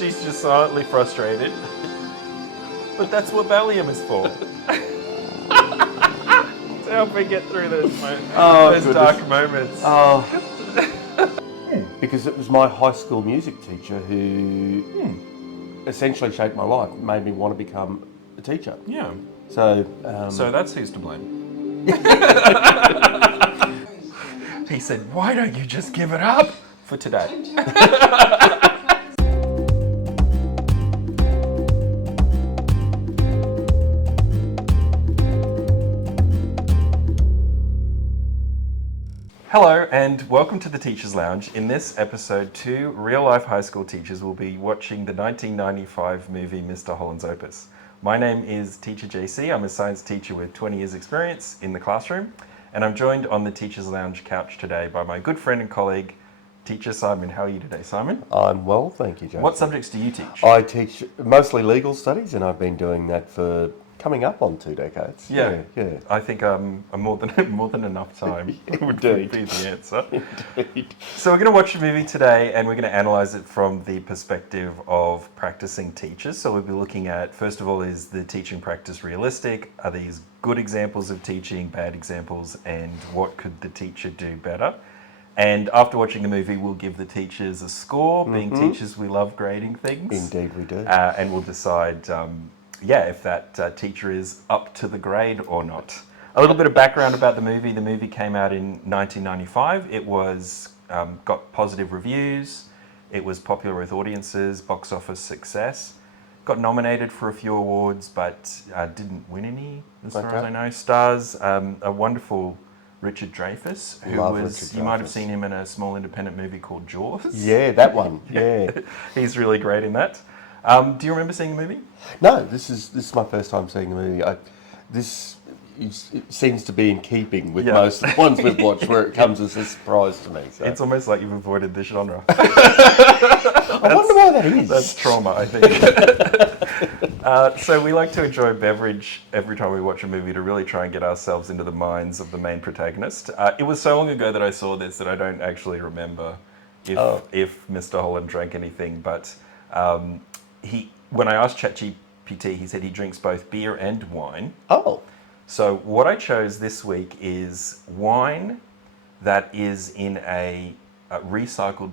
She's just silently frustrated. But that's what Valium is for. To help me get through those dark moments. Oh. Because it was my high school music teacher who essentially shaped my life, made me want to become a teacher. Yeah. So that's who's to blame. He said, why don't you just give it up for today? Hello and welcome to the Teachers Lounge. In this episode, two real-life high school teachers will be watching the 1995 movie Mr. Holland's Opus. My name is Teacher JC. I'm a science teacher with 20 years experience in the classroom, and I'm joined on the Teachers Lounge couch today by my good friend and colleague, Teacher Simon. How are you today, Simon? I'm well, thank you, Jason. What subjects do you teach? I teach mostly legal studies, and I've been doing that for coming up on 2 decades. Yeah. Yeah. I think more than enough time would be the answer. Indeed. So we're going to watch a movie today, and we're going to analyse it from the perspective of practicing teachers. So we'll be looking at, first of all, is the teaching practice realistic? Are these good examples of teaching, bad examples, and what could the teacher do better? And after watching the movie, we'll give the teachers a score. Being teachers, we love grading things. Indeed we do. And we'll decide if that teacher is up to the grade or not. A little bit of background about the movie. The movie came out in 1995. It was got positive reviews. It was popular with audiences, box office success. Got nominated for a few awards, but didn't win any, as far as I know. Stars a wonderful Richard Dreyfuss, who you might have seen him in a small independent movie called Jaws. Yeah, that one. Yeah. He's really great in that. Do you remember seeing the movie? No, this is my first time seeing the movie. It seems to be in keeping with most of the ones we've watched, where it comes as a surprise to me. So. It's almost like you've avoided the genre. I wonder why that is. That's trauma, I think. So we like to enjoy a beverage every time we watch a movie to really try and get ourselves into the minds of the main protagonist. It was so long ago that I saw this that I don't actually remember if Mr. Holland drank anything, but when I asked ChatGPT, he said he drinks both beer and wine. Oh. So what I chose this week is wine that is in a recycled,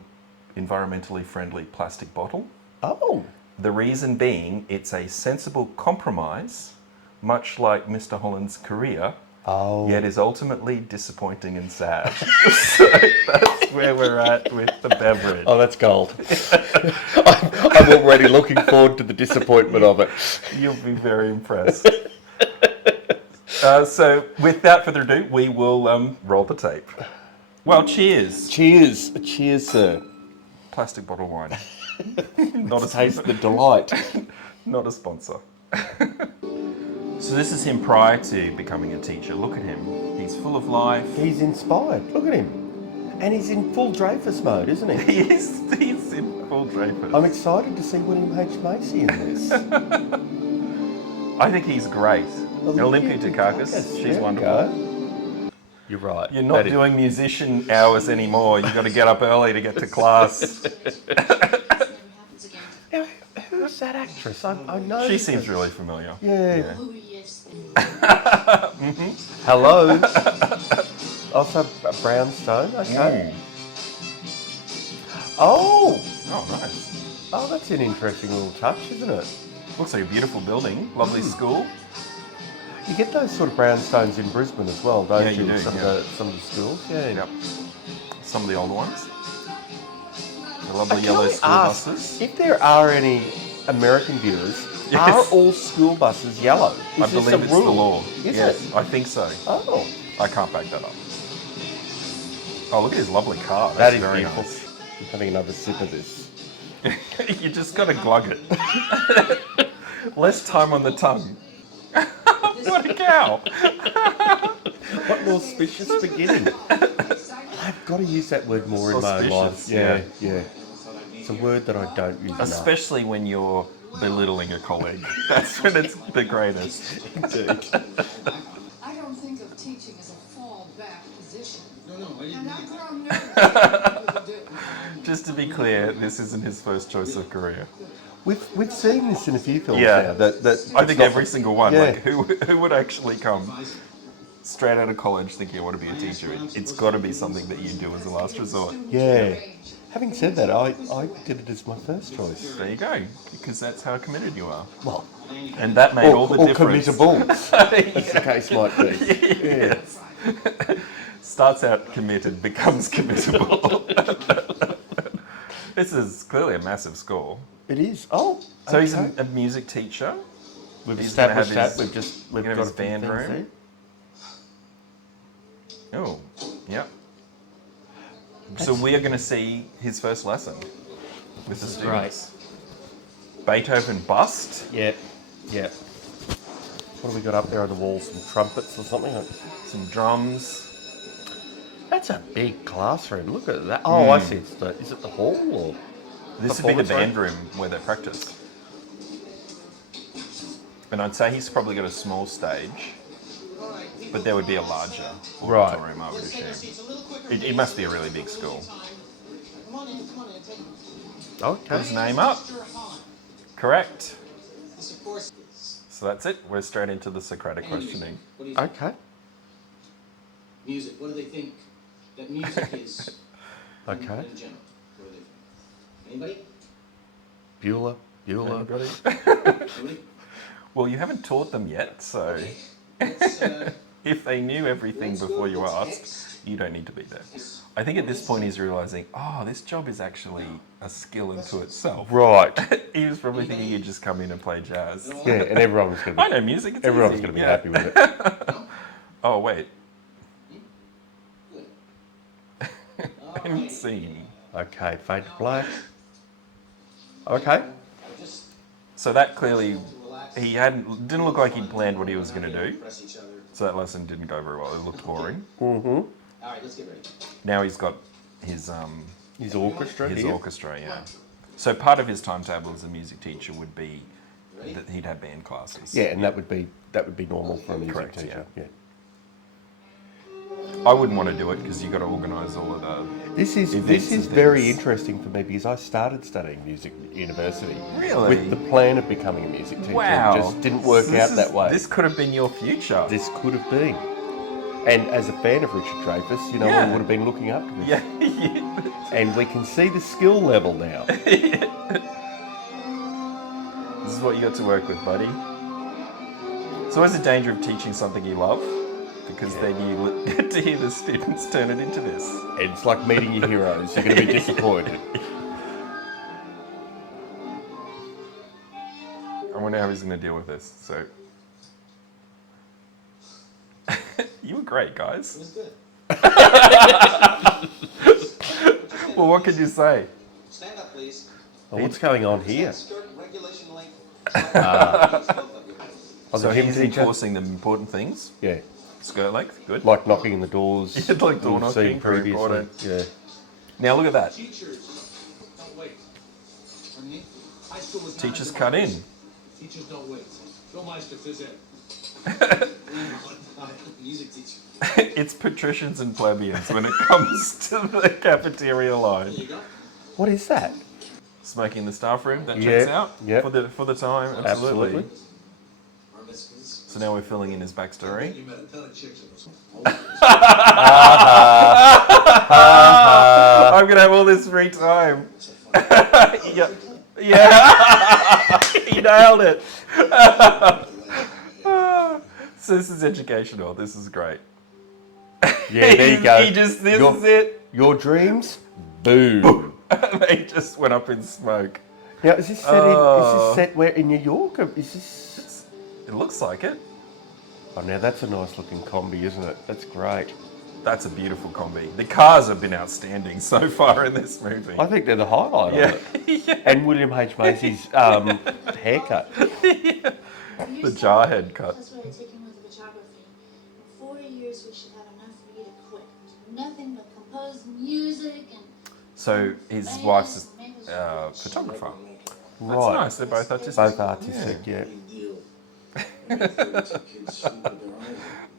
environmentally friendly plastic bottle. Oh. The reason being, it's a sensible compromise, much like Mr. Holland's career, yet is ultimately disappointing and sad. So that's where we're at with the beverage. Oh, that's gold. I'm already looking forward to the disappointment of it. You'll be very impressed. So without further ado, we will roll the tape. Well, cheers. Cheers. Cheers, sir. Plastic bottle wine. Not a taste the delight. Not a sponsor. So this is him prior to becoming a teacher. Look at him. He's full of life. He's inspired. Look at him. And he's in full Dreyfuss mode, isn't he? He's in full Dreyfuss. I'm excited to see William H. Macy in this. I think he's great. Olympia Dukakis, she's wonderful. You're right. You're not doing musician hours anymore. You've got to get up early to get to class. Now, who's that actress? I know. She seems really familiar. Yeah. Hello. Also, a brownstone. Okay. Oh, nice. Oh, that's an interesting little touch, isn't it? Looks like a beautiful building. Lovely school. You get those sort of brownstones in Brisbane as well, don't you? You do, some of the schools. Yeah. Yep. Some of the older ones. The lovely yellow school buses. If there are any American viewers, are all school buses yellow? I believe it's the law. Is it? I think so. Oh. I can't back that up. Oh, look at his lovely car. That is very beautiful. nice. I'm having another sip of this. You just got to glug it. Less time on the tongue. What a cow! What an auspicious beginning. I've got to use that word more in my life. Yeah. It's a word that I don't use enough. Especially when you're belittling a colleague. That's when it's the greatest. Indeed. I don't think of teaching as a fallback position. And I've grown nervous. just to be clear, this isn't his first choice of career. We've seen this in a few films Yeah. now. That I think every single one. Yeah. Like, who would actually come straight out of college thinking I want to be a teacher? It's got to be something that you do as a last resort. Yeah. Having said that, I did it as my first choice. There you go, because that's how committed you are. Well, And that made all the or difference. committable, as the case might be. Yeah. Yes. Starts out committed, becomes committable. This is clearly a massive score. It is. Oh, So he's okay. a music teacher. We've he's gonna established have that. his- We've gonna got have his a few band things room. there. Oh, yep. So we are going to see his first lesson with the students. Beethoven bust. Yeah, yeah. What have we got up there on the wall? Some trumpets or something? Some drums. That's a big classroom. Look at that. Oh, I see. Is it the hall or? This would be the Performance band room where they practice. And I'd say he's probably got a small stage, but there would be a larger Right. auditorium, I would assume. It must be a really big school. Put Okay. his name up. Correct. So that's it. We're straight into the Socratic questioning. What do you think? Okay. Music. What do they think that music is? Okay. In general, what do they think? Anybody? Bueller. Anybody? Nobody? Well, you haven't taught them yet, so Okay. Let's, if they knew everything before you asked, you don't need to be there. I think at this point he's realizing, oh, this job is actually a skill unto itself. Right. He was probably thinking you'd just come in and play jazz. Yeah, and everyone was going I to know music. It's be. Everyone was easy. going to be Yeah. happy with it. Oh wait, Good. and scene. Okay, fade to black. Okay. Just So that clearly, relax. he didn't look like he'd planned what he was going to do. Press each other. So that lesson didn't go very well. It looked boring. Mm-hmm. All right, let's get ready. Now he's got his His orchestra his here. orchestra, yeah. So part of his timetable as a music teacher would be that he'd have band classes. Yeah, and that would be normal for a music Correct, teacher. Yeah. I wouldn't want to do it because you've got to organise all of the. This is Events and very things. interesting for me because I started studying music at university. Really? With the plan of becoming a music teacher. Wow. It just didn't work So out that way. This could have been your future. This could have been. And as a fan of Richard Dreyfuss, you know, Yeah. I would have been looking up to this. Yeah. yeah. And we can see the skill level now. This is what you got to work with, buddy. So what's the danger of teaching something you love? Because then you get to hear the students turn it into this. It's like meeting your heroes. You're going to be disappointed. I wonder how he's going to deal with this. So, you were great, It guys. was good. Well, what could you say? Stand up, please. Well, what's going on here? Skirt regulation length. Oh, So the gym he's teacher? enforcing the important things. Yeah. Skirt length, good. Like knocking on the doors. Yeah, like door we've seen knocking, very previously. important. Yeah. Now look at that. Teachers, don't wait. Pardon me? High school is not Teachers a cut in. Teachers don't wait. Schulmeister, phys ed. Music teacher. It's patricians and plebeians when it comes to the cafeteria There line. you go. What is that? Smoking in the staff room, that Yeah, checks out yeah. for the time, absolutely. Bar mitzvahs. So now we're filling in his backstory. You met a ton of chicks in this one. I'm gonna have all this free time. yeah, yeah, he nailed it. So this is educational. This is great. Yeah, there you go. He just this Your- is it. Your dreams? Boom. They just went up in smoke. Now, is this set, Oh. where in New York? Or is this... It looks like it. Oh, now that's a nice looking combi, isn't it? That's great. That's a beautiful combi. The cars have been outstanding so far in this movie. I think they're the highlight Yeah. of it. yeah. And William H. Macy's haircut. The jarhead cut. That's what I take him with photography. In 4 years, we should have enough for you to quit. Nothing but compose music and. So his wife's a photographer. That's Right. nice. They're both artistic. Both artistic, yeah.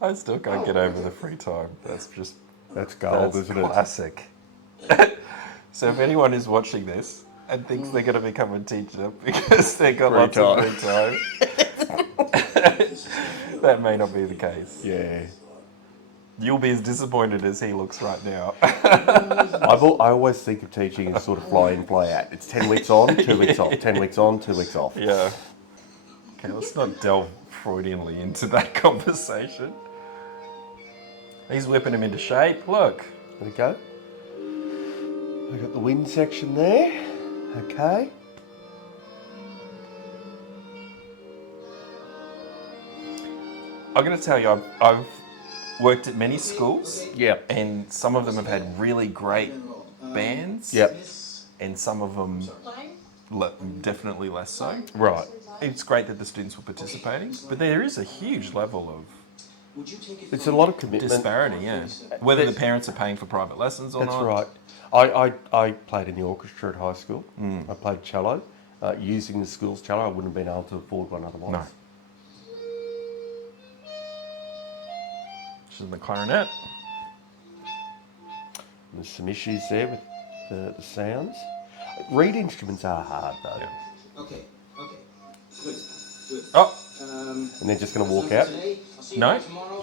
I still can't get over the free time. That's just That's gold, that's isn't it? classic. So if anyone is watching this and thinks they're going to become a teacher because they've got Free lots of free time, that may not be the case. Yeah. You'll be as disappointed as he looks right now. I always think of teaching as sort of fly in, fly out. It's 10 weeks on, 2 weeks off. 10 weeks on, 2 weeks off. Yeah. Okay, let's not delve Freudianly into that conversation. He's whipping him into shape. Look. There we go. We've got the wind section there. Okay. I'm going to tell you, I've worked at many schools. Yep. And some of them have had really great bands. Yep. And some of them definitely less so. Right. It's great that the students were participating, but there is a huge level of It's a lot of commitment. disparity, yeah. Whether the parents are paying for private lessons or That's not. right. I played in the orchestra at high school. I played cello. Using the school's cello, I wouldn't have been able to afford one otherwise. No. She's in the clarinet. There's some issues there with the sounds. Reed instruments are hard though. Yeah. Okay, good. Oh, And they're just going to walk out. no.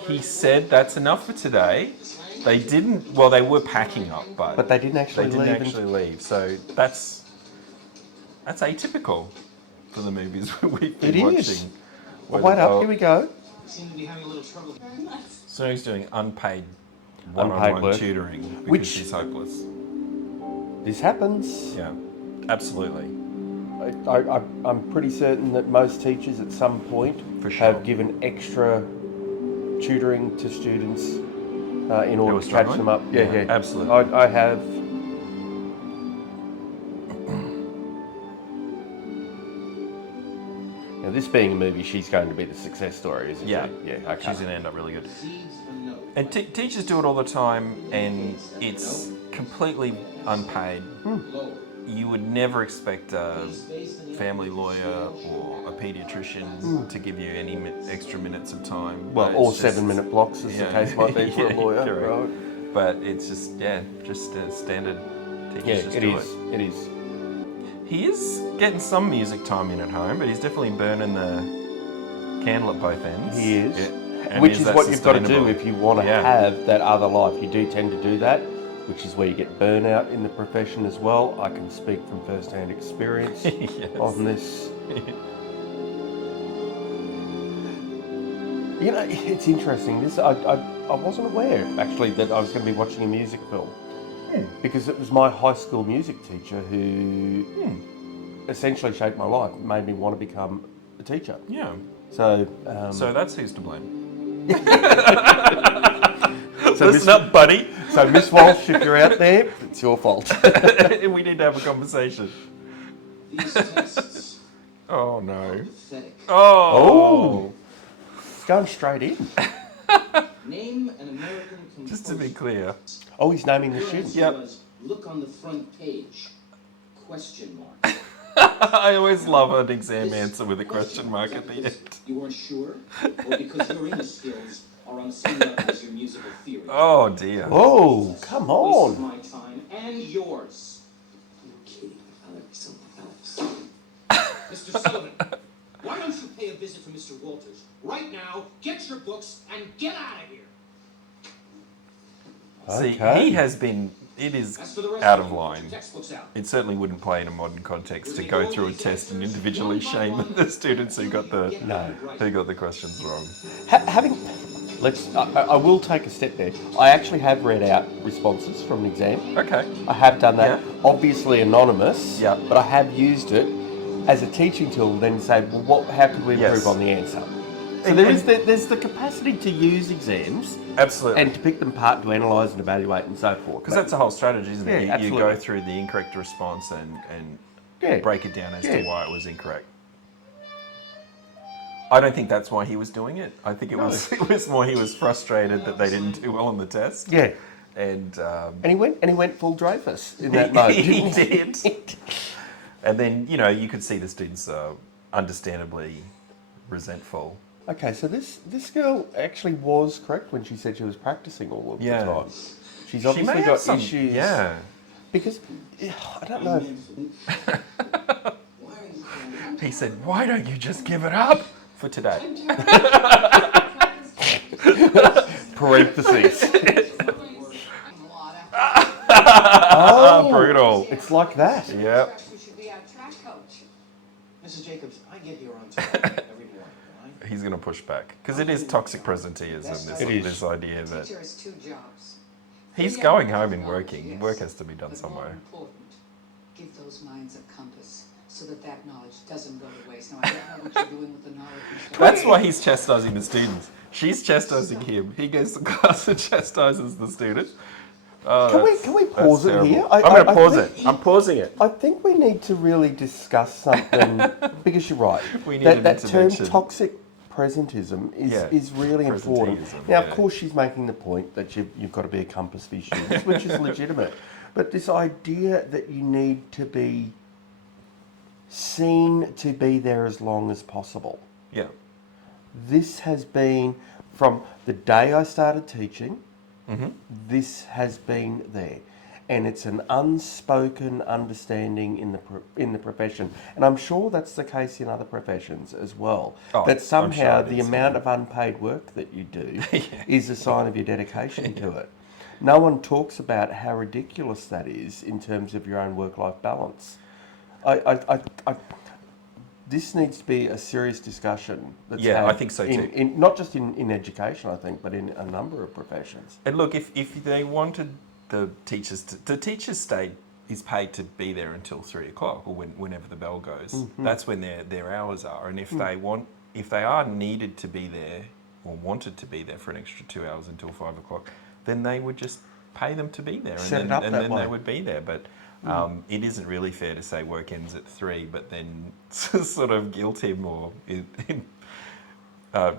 He said that's enough for today. They didn't, well, they were packing up, But they didn't actually they didn't leave. actually leave. So that's atypical for the movies we've been It watching. is. Well, wait up, here we go. Seem to be having a little trouble. So he's doing unpaid Unpaid one-on-one work. tutoring because Which- she's hopeless. This happens. Yeah, absolutely. I'm pretty certain that most teachers at some point For sure. have given extra tutoring to students in order were to catch struggling? them up. Yeah, absolutely. I have. Now, this being a movie, she's going to be the success story, isn't Yeah, she? Yeah, okay. She's going to end up really good. Seeds for no. And teachers do it all the time, and it's completely unpaid. Lower. You would never expect a family lawyer or a paediatrician to give you any extra minutes of time. Well, But or it's just- 7-minute blocks, as yeah. the case might be for a Yeah, lawyer. correct. Right? But it's just, just a standard. Teachers Yeah, just it do is. It is. He is getting some music time in at home, but he's definitely burning the candle at both ends. He is. Yeah. And Which is that what you've got to do sustainable? if you want to Yeah. have that other life. You do tend to do that, which is where you get burnout in the profession as well. I can speak from first-hand experience Yes. on this. You know, it's interesting. I wasn't aware actually that I was going to be watching a music film because it was my high school music teacher who essentially shaped my life, made me want to become a teacher. Yeah. So, So that's who's to blame. so Listen up, buddy. So, Miss Walsh, if you're out there, it's your fault. We need to have a conversation. These tests Oh are no. pathetic. Oh. It's going straight in. Name an American composer. Just to be clear. Oh, he's naming the Your student. answer Yep. was, look on the front page. Question mark. I always love an exam answer with a question mark at the end. You weren't sure? Or because your English skills are on the same level as your musical theory? Oh dear. Oh, come Waste of on. my time and yours. You're kidding. I like something else. Mr. Sullivan, why don't you pay a visit to Mr. Walters? Right now, get your books and get out of here. See, Okay. he has been. It is As for the rest out of of you, line. get your textbooks out. It certainly wouldn't play in a modern context to go through a test and individually shame the students who got the questions wrong. I will take a step there. I actually have read out responses from an exam. Okay. I have done that. Yeah. Obviously anonymous. Yeah. But I have used it as a teaching tool. Then say, well, how could we improve Yes. on the answer? So And- there's the capacity to use exams Absolutely. and to pick them apart, to analyse and evaluate and so forth. Because that's the whole strategy, isn't it? Yeah, You absolutely. go through the incorrect response and Yeah. break it down as to Yeah. why it was incorrect. I don't think that's why he was doing it. I think it was more he was frustrated that they didn't do well on the test. Yeah. And And he went full Dreyfuss in that mode. he didn't did. And then, you could see the students understandably resentful. Okay, so this girl actually was correct when she said she was practicing all of Yeah. the time. She's She obviously may have got some issues. Yeah. Because I don't know. He said, "Why don't you just give it up for today?" Parentheses. Oh, brutal. It's like that. Yep. You should be our track coach. Mrs. Jacobs, I get here on time every morning, all right? He's going to push back because it is toxic presenteeism. It is. This idea that Teacher has 2 jobs. he's going home and working. Work has to be done But more somewhere. important, give those minds a compass so that that knowledge doesn't go to waste. Now, I don't know what you're doing with the knowledge. Mr. That's why he's chastising the students. She's chastising him. He goes to class and chastises the students. Oh, Can we pause it here? I'm going to pause think- it. I'm pausing it. I think we need to really discuss something because you're right. We need that an that term intervention. toxic presentism Yeah, is really important. presenteeism, Now, yeah. of course, she's making the point that you've got to be a compass for your students, which is legitimate. But this idea that you need to be seen to be there as long as possible. Yeah. This has been, from the day I started teaching, Mm-hmm. this has been there. And it's an unspoken understanding in the profession. And I'm sure that's the case in other professions as well. Oh, that I'm somehow sure it the is, amount yeah. of unpaid work that you do is a sign of your dedication to it. No one talks about how ridiculous that is in terms of your own work-life balance. This needs to be a serious discussion. That's Yeah, had I think so too. in not just in education, I think, but in a number of professions. And look, if they wanted the teachers the teachers is paid to be there until 3 o'clock or whenever the bell goes. Mm-hmm. That's when their hours are. And if Mm. they are needed to be there or wanted to be there for an extra 2 hours until 5 o'clock, then they would just pay them to be there, and Set it then, up and that then way. they would be there. But it isn't really fair to say work ends at 3, but then sort of guilt him or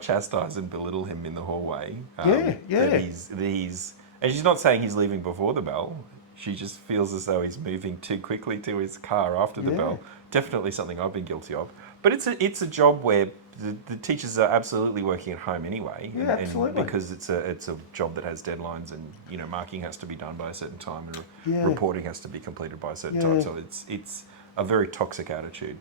chastise and belittle him in the hallway. Yeah. That he's, and she's not saying he's leaving before the bell. She just feels as though he's moving too quickly to his car after the Yeah. bell. Definitely something I've been guilty of. But it's a job where the teachers are absolutely working at home anyway. Yeah, absolutely. Because it's a job that has deadlines, and marking has to be done by a certain time, and Yeah. reporting has to be completed by a certain Yeah. time. So it's a very toxic attitude.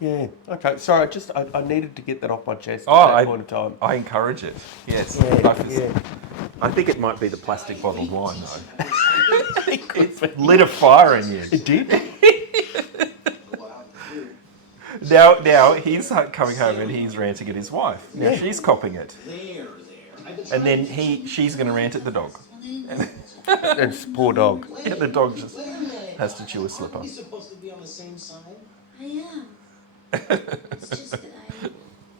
Yeah. Okay. Sorry. I needed to get that off my chest Oh, at that point in time. I encourage it. Yes. Yeah. I think it might be the plastic bottled wine though. It's lit a fire in you. It did. Now he's coming home and he's ranting at his wife. Now Yeah. she's copping it, There. I've been and then trying to she's going to rant at the dog, It's poor dog. and the dog just has to chew a slipper. Aren't we supposed to be on the same side? I am. It's just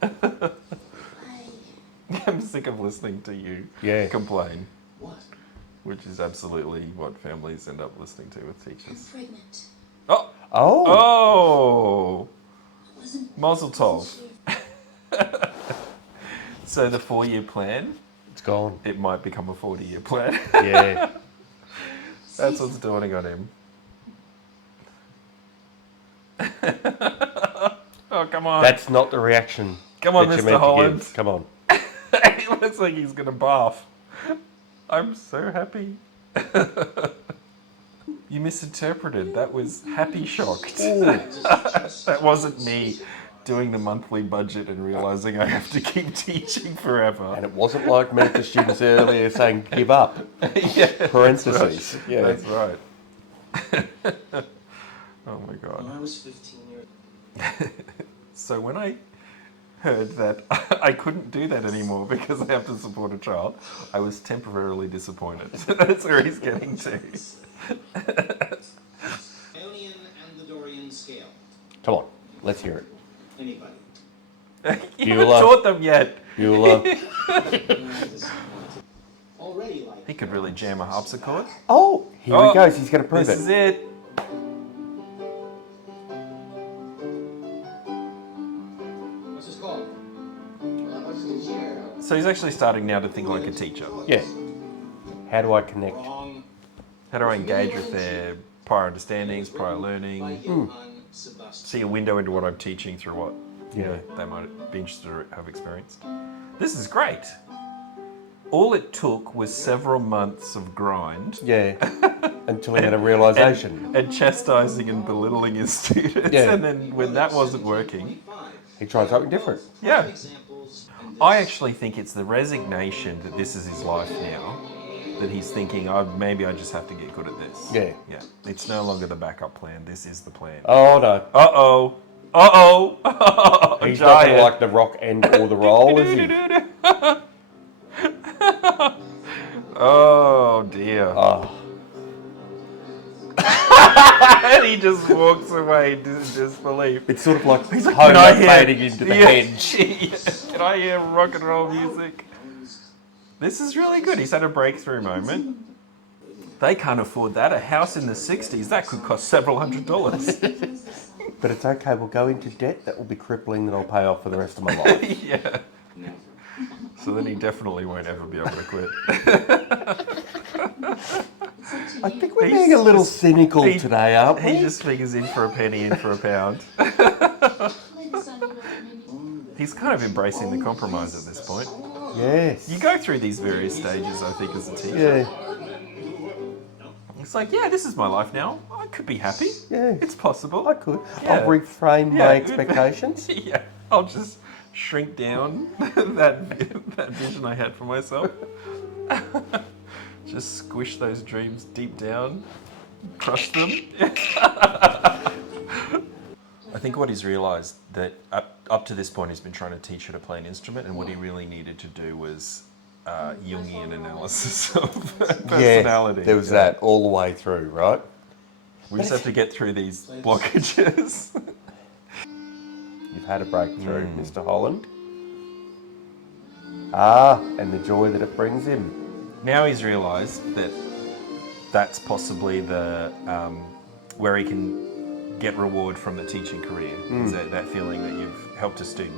that I'm sick of listening to you Yeah. complain, What? which is absolutely what families end up listening to with I'm teachers. pregnant. Oh, Oh. oh, I wasn't. Mazel tov. Sure. So the 4-year plan, It's gone. it might become a 40-year plan. Yeah. That's what's dawning on him. Oh, come on. That's not the reaction. Come on, that you're Mr. meant to Holland. give. Come on. He looks like he's going to barf. I'm so happy. You misinterpreted. That was happy shocked. That wasn't me doing the monthly budget and realizing I have to keep teaching forever. And it wasn't like me to students earlier saying give up. Yeah, Parentheses. Yeah. that's right. Oh my God. When I was 15 years So when I heard that I couldn't do that anymore because I have to support a child, I was temporarily disappointed. That's where he's getting to. Ionian and the Dorian scale. Come on. Let's hear it. Anybody? You haven't Bueller. taught them yet. Bueller. Already like. He could really jam a harpsichord. Oh, here Oh, he goes. He's going to prove This is it. it. What's this called? So he's actually starting now to think like a teacher. Yeah. How do I connect? Wrong. How do I engage with their prior understandings, prior learning? By Johann Sebastian. See a window into what I'm teaching through what Yeah. they might be interested or have experienced. This is great. all it took was several months of grind Yeah. Until he had a realisation. and chastising and belittling his students. Yeah. And then when that wasn't working, He tried something different. yeah. I actually think it's the resignation that this is his life now, that he's thinking, oh, maybe I just have to get good at this. Yeah. Yeah. It's no longer the backup plan. This is the plan. Oh no. Uh-oh. Uh-oh. He's not gonna like the rock end or the roll, is he? Oh, dear. Oh. And he just walks away in disbelief. It's sort of like He's like, Homer can I hear fading into the hedge. Can I hear rock and roll music? This is really good. He's had a breakthrough moment. They can't afford that. A house in the 60s, that could cost several $100s. But it's okay, we'll go into debt that will be crippling that I'll pay off for the rest of my life. Yeah. So then he definitely won't ever be able to quit. I think we're being a little cynical today, aren't we? He just figures in for a penny, in for a pound. He's kind of embracing the compromise at this point. Yes. You go through these various stages, I think, as a teacher. Yeah. It's like, yeah, this is my life now. I could be happy. Yeah. It's possible. I could. Yeah. I'll reframe Yeah. my expectations. Yeah, I'll just shrink down that vision I had for myself. Just squish those dreams deep down, crush them. I think what he's realised that up to this point he's been trying to teach her to play an instrument, and what he really needed to do was Jungian analysis of personality. Yeah, there was that all the way through, right? We just have to get through these blockages. You've had a breakthrough, Mr. Holland. Ah, and the joy that it brings him. Now he's realised that that's possibly the where he can get reward from the teaching career. Is that feeling that you've helped a student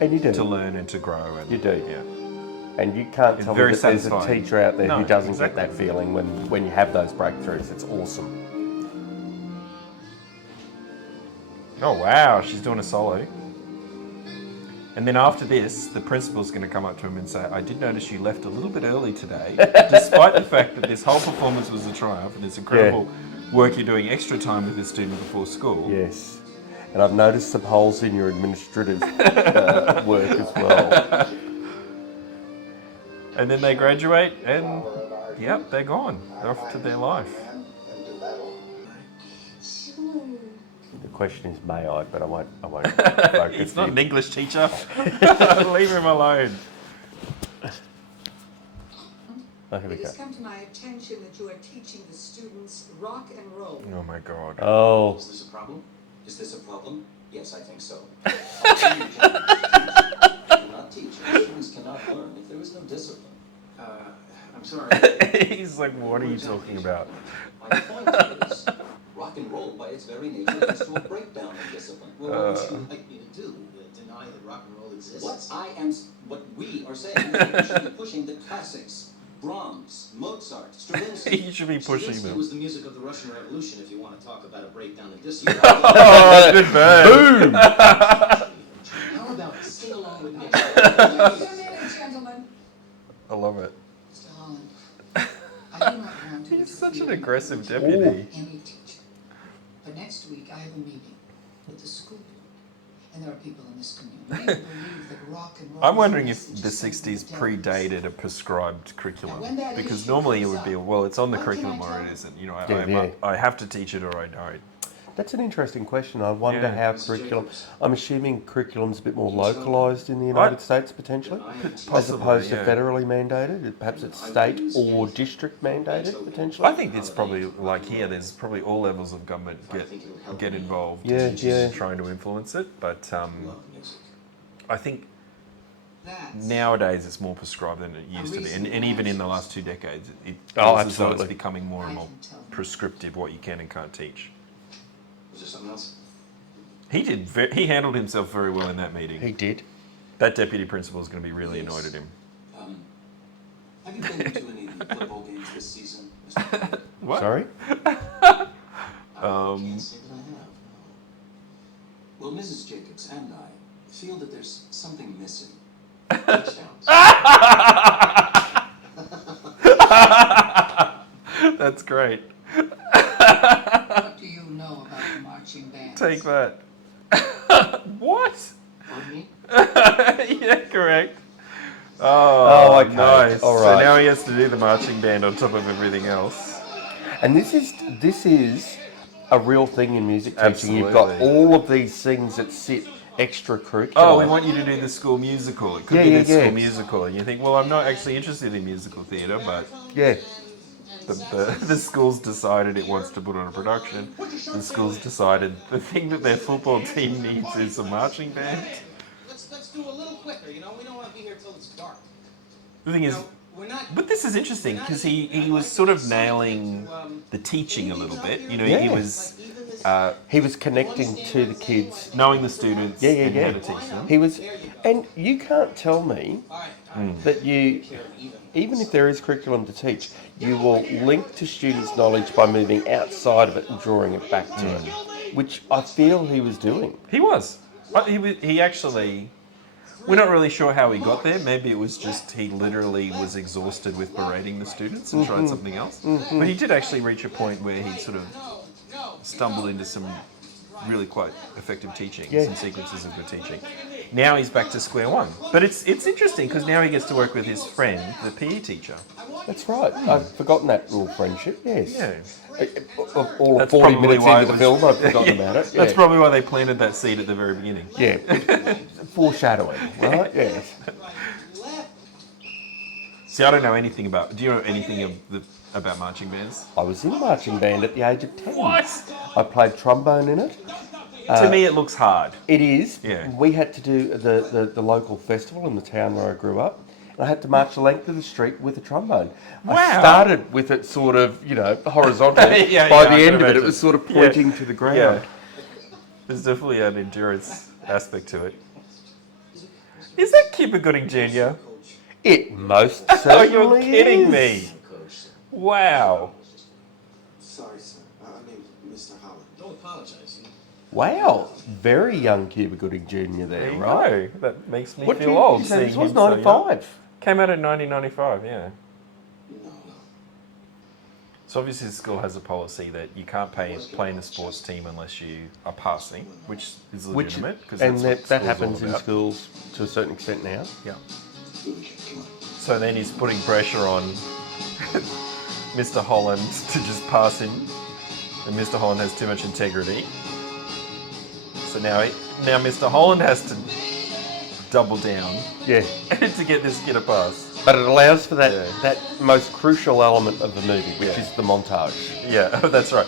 And you do. to learn and to grow. And, You do. Yeah. And you can't It's tell me very that there's a satisfying. teacher out there No, who doesn't exactly. get that feeling when you have those breakthroughs. It's awesome. Oh wow, she's doing a solo. And then after this, the principal's going to come up to him and say, I did notice you left a little bit early today, despite the fact that this whole performance was a triumph and it's incredible work you're doing extra time with this student before school. Yes. And I've noticed some holes in your administrative work as well. And then they graduate and, yep, they're gone. They're off to their life. Sure. The question is, may I? But I won't focus. He's not an in. English teacher. Leave him alone. Oh, here we It go. has come to my attention that you are teaching the students rock and roll. Oh my God. Oh, Is this a problem? Is this a problem? Yes, I think so. You cannot teach. Students cannot learn if there is no discipline. I'm sorry. He's like, what are you talking about? My point is, rock and roll by its very nature leads to a breakdown of discipline. Well, what would you like me to do? Deny that rock and roll exists? What we are saying is that we should be pushing the classics. Brahms, Mozart, Stravinsky. You should be pushing Stravinsky them. was the music of the Russian Revolution, if you want to talk about a breakdown in discipline. Oh, good burn. How about sing along with me? Just a minute, gentlemen. I love it. Mr. Holland, I do not want to He's such an interfere aggressive with deputy. any teacher. But next week I have a meeting with the school board. And there are people in this community who believe that rock and roll. I'm wondering if is the just 60s something that predated a prescribed curriculum. Now, when that Because issue normally it comes would be, up, well, it's on the what curriculum can I or tell it isn't. You know, Yeah. I have to teach it or I don't. that's an interesting question. I wonder Yeah. how Mr. curriculum. Jacobs. I'm assuming curriculum's a bit more localised in the United States potentially, as Possibly, opposed to yeah. federally mandated. Perhaps it's state or district mandated potentially. I think it's probably like here. There's probably all levels of government get involved. Yeah, yeah. Trying to influence it, but Love music. I think That's nowadays it's more prescribed than it used to be, and even in the last 2 decades, it Oh, feels as though absolutely. it's becoming more and I more can tell you. prescriptive what you can and can't teach. Was there something else? He did. He handled himself very well in that meeting. He did. That deputy principal is going to be really annoyed at him. Have you been to any of the football games this season, Mr. What? Sorry. I can't say that I have. No. Well, Mrs. Jacobs and I feel that there's something missing. Touchdowns. That's great. What do you know about the marching bands? Take that. What? Pardon me? Yeah, correct. Oh, okay. nice. All So right. now he has to do the marching band on top of everything else. And this is a real thing in music teaching. You've got Absolutely. all of these things that sit extracurricular. Oh, we want you to do the school musical. It could Yeah, be yeah, the school yeah. musical. And you think, well, I'm not actually interested in musical theatre, but Yeah. the school's decided it wants to put on a production. The school's decided the thing that their football team needs is a marching band. Let's do a little quicker, you know? We don't want to be here till it's dark. The thing is, No, we're not... but this is interesting because he was sort of nailing the teaching a little bit. You know, he Yeah. was He was connecting to the kids. knowing the students Yeah, yeah, and yeah. how to teach them. He was, and you can't tell me that you, even if there is curriculum to teach, you will link to students' knowledge by moving outside of it and drawing it back to it, which I feel he was doing. He was. He actually. We're not really sure how he got there. Maybe it was just he literally was exhausted with berating the students and tried something else. But he did actually reach a point where he sort of stumbled into some really quite effective teaching, Yeah. some sequences of good teaching. Now he's back to square one. But it's interesting because now he gets to work with his friend, the PE teacher. That's right. I've forgotten that little friendship. Yes. Yeah. Of all That's 40 probably minutes why into it the was- film, I've forgotten about it. Yeah. That's probably why they planted that seed at the very beginning. Yeah. Foreshadowing, right? Yes. See, I don't know anything about. Do you know anything about marching bands? I was in marching band at the age of 10. What? I played trombone in it. To me, it looks hard. It is. Yeah. We had to do the local festival in the town where I grew up. And I had to march the length of the street with a trombone. I Wow. started with it sort of, horizontal. Yeah, By yeah, I the can end of it, imagine. it was sort of Yeah. pointing to the ground. Yeah. There's definitely an endurance aspect to it. Is that Kipper Gooding Jr.? It most Oh, certainly you're kidding is. me. Wow. Sorry, sir. I mean, Mr. Holland. Don't apologize. Wow. Very young Cuba Gooding Jr. There there, you right? go. That makes me What feel year old. did you say this seeing was? him so young. 95? Came out in 1995, yeah. No. So obviously the school has a policy that you can't play in a sports team unless you are passing, which is Which, legitimate. Because and that's that what happens school's in all about. schools to a certain extent now. Yeah. Come on. So then he's putting pressure on Mr. Holland to just pass him, and Mr. Holland has too much integrity. So now Mr. Holland has to double down Yeah. to get this kid a pass. But it allows for that, Yeah. that most crucial element of the movie, which Yeah. is the montage. Yeah, that's right.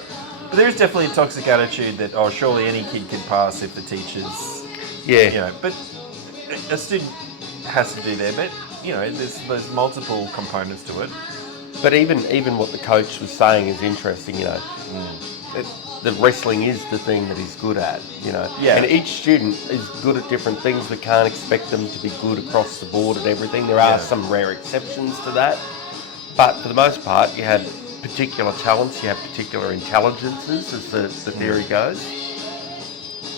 But there is definitely a toxic attitude that, oh, surely any kid can pass if the teacher's, Yeah. but a student has to do their bit. There's multiple components to it. But even what the coach was saying is interesting, the wrestling is the thing that he's good at, Yeah. And each student is good at different things. We can't expect them to be good across the board at everything. There are Yeah. some rare exceptions to that. But for the most part, you have particular talents, you have particular intelligences, as the theory goes.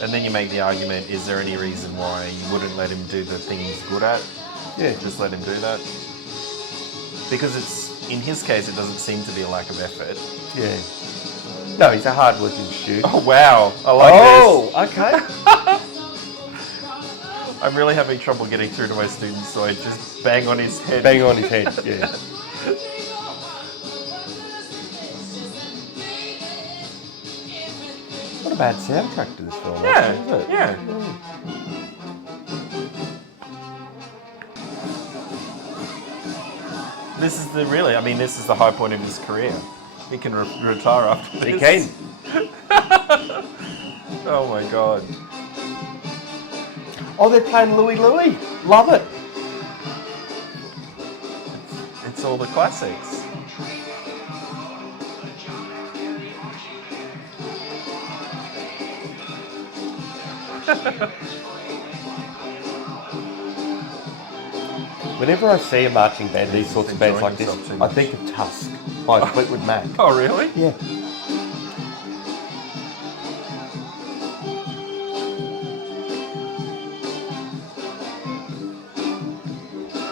And then you make the argument, is there any reason why you wouldn't let him do the thing he's good at? Yeah. Just let him do that? Because in his case, it doesn't seem to be a lack of effort. Yeah. No, he's a hard-working student. Oh, wow. I like this. Okay. I'm really having trouble getting through to my students, so I just bang on his head. Bang on his head, yeah. Not a bad soundtrack to this film, actually, is it? Yeah. This is the high point of his career. He can retire after this. He can. Oh my god. Oh, they're playing Louie Louie. Love it. It's all the classics. Whenever I see a marching band, these sorts of bands Enjoying like this, yourself too I much. think of Tusk by Fleetwood Mac. Oh really? Yeah.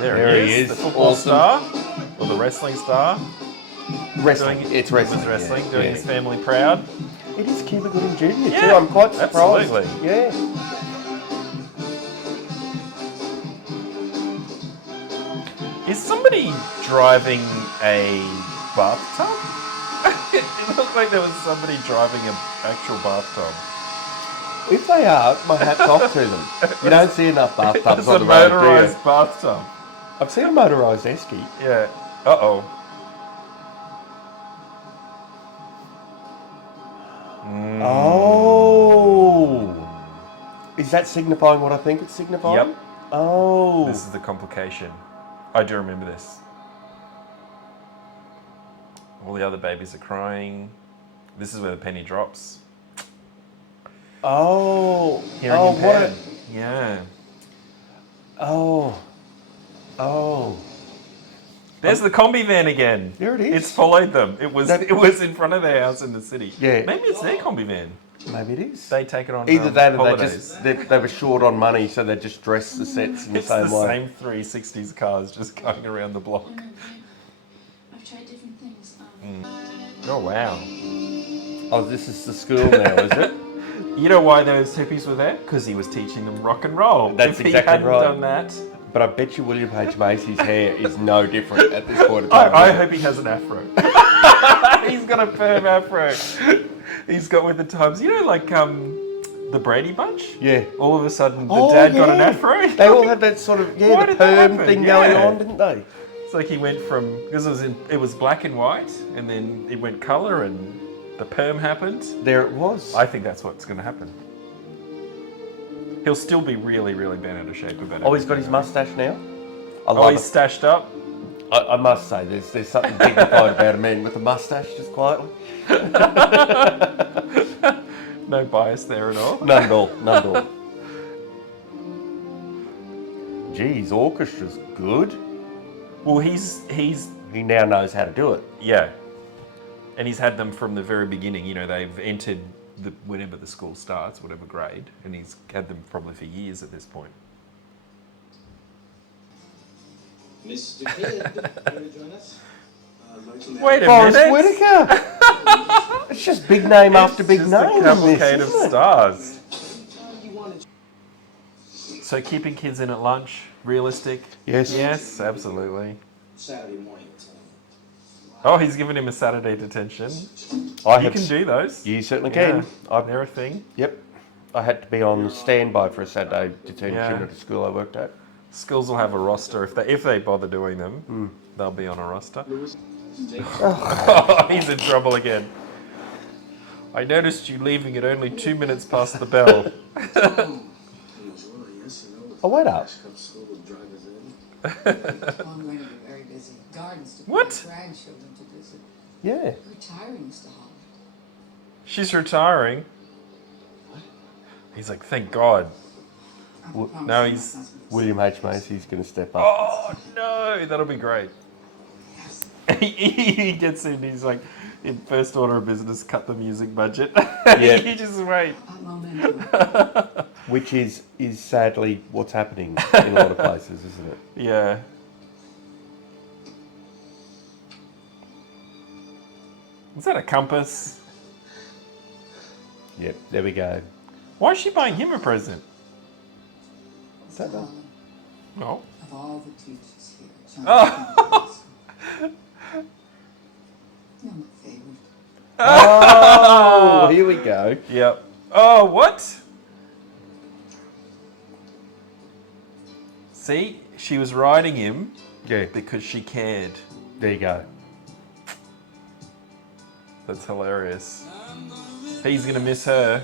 There There he he is. is. The football Awesome. star. Or the wrestling star. Wrestling. Doing, It's it was wrestling. wrestling, Yeah. doing Yeah. his family proud. It is Cuba Gooding Jr. Yeah, too. I'm quite surprised. absolutely. Yeah. Is somebody driving a bathtub? It looked like there was somebody driving an actual bathtub. If they are, my hat's off to them. You don't see enough bathtubs It's on a the road, do you? motorised bathtub. I've seen a motorised esky. Yeah. Uh-oh. Oh. Is that signifying what I think it's signifying? Yep. Oh. This is the complication. I do remember this. All the other babies are crying. This is where the penny drops. Oh. Hearing oh, impaired. what Yeah. Oh. Oh. There's the combi van again. There it is. It's followed them. It was That- it was in front of their house in the city. Yeah. Maybe it's their combi van. Maybe it is. They take it on Either that or holidays. they were short on money, so they just dress the sets in the It's same the way. same 360s cars just going around the block. I've tried different things. Oh wow. Oh, this is the school now, is it? You know why those hippies were there? Because he was teaching them rock and roll. That's if exactly he hadn't right. done that, But I bet you William H. Macy's hair is no different at this point in time. I hope he has an afro. He's got a perm afro. He's got with the times. You know, like the Brady Bunch? Yeah. All of a sudden, the Oh, dad got an yeah. afro. They all had that sort of, Why the did that perm happen? thing going Yeah. on, didn't they? It's like he went from, because it was black and white, and then it went colour, and the perm happened. There it was. I think that's what's going to happen. He'll still be really, really bent out of shape about it. Oh, he's got his mustache now? I Oh, love he's it. stashed up. I must say, there's something dignified about a man with a mustache, just quietly. No bias there at all. None at all, none at all. Geez, orchestra's good. Well, he's He now knows how to do it. yeah, and he's had them from the very beginning. You know, they've entered whenever the school starts, whatever grade, and he's had them probably for years at this point. Mr. Kidd, here to join us? Wait a Forrest minute. Whitaker! It's just big name after big Just name. a cavalcade this, of isn't it? stars. So keeping kids in at lunch, realistic? Yes. Yes, absolutely. Saturday morning. Oh, he's giving him a Saturday detention. I You had can do those. You certainly can. Yeah, they're a thing. Yep. I had to be on standby for a Saturday detention Yeah. at the school I worked at. Schools will have a roster if they bother doing them. They'll be on a roster. Oh, he's in trouble again. I noticed you leaving at only 2 minutes past the bell. Oh, wait up. I'm going to be very busy. Gardens to put What? my grandchildren to visit. Yeah. Retiring, Mr. Holland. She's retiring. He's like, thank God. I Well, promise now you he's- my husband. William H. Macy's going to step up. Oh no, that'll be great. Yes. He gets in. He's like, in first order of business, cut the music budget. Yeah. You just wait. I'm momentum. Which is sadly what's happening in a lot of places, isn't it? Yeah. Is that a compass? Yep, there we go. Why is she buying him a present? Mr. Holland, No. of all the teachers here, John Oh. you're my favorite. Oh, here we go. Yep. Oh, what? See, she was riding him Yeah, because she cared. there you go. That's hilarious. He's gonna miss her.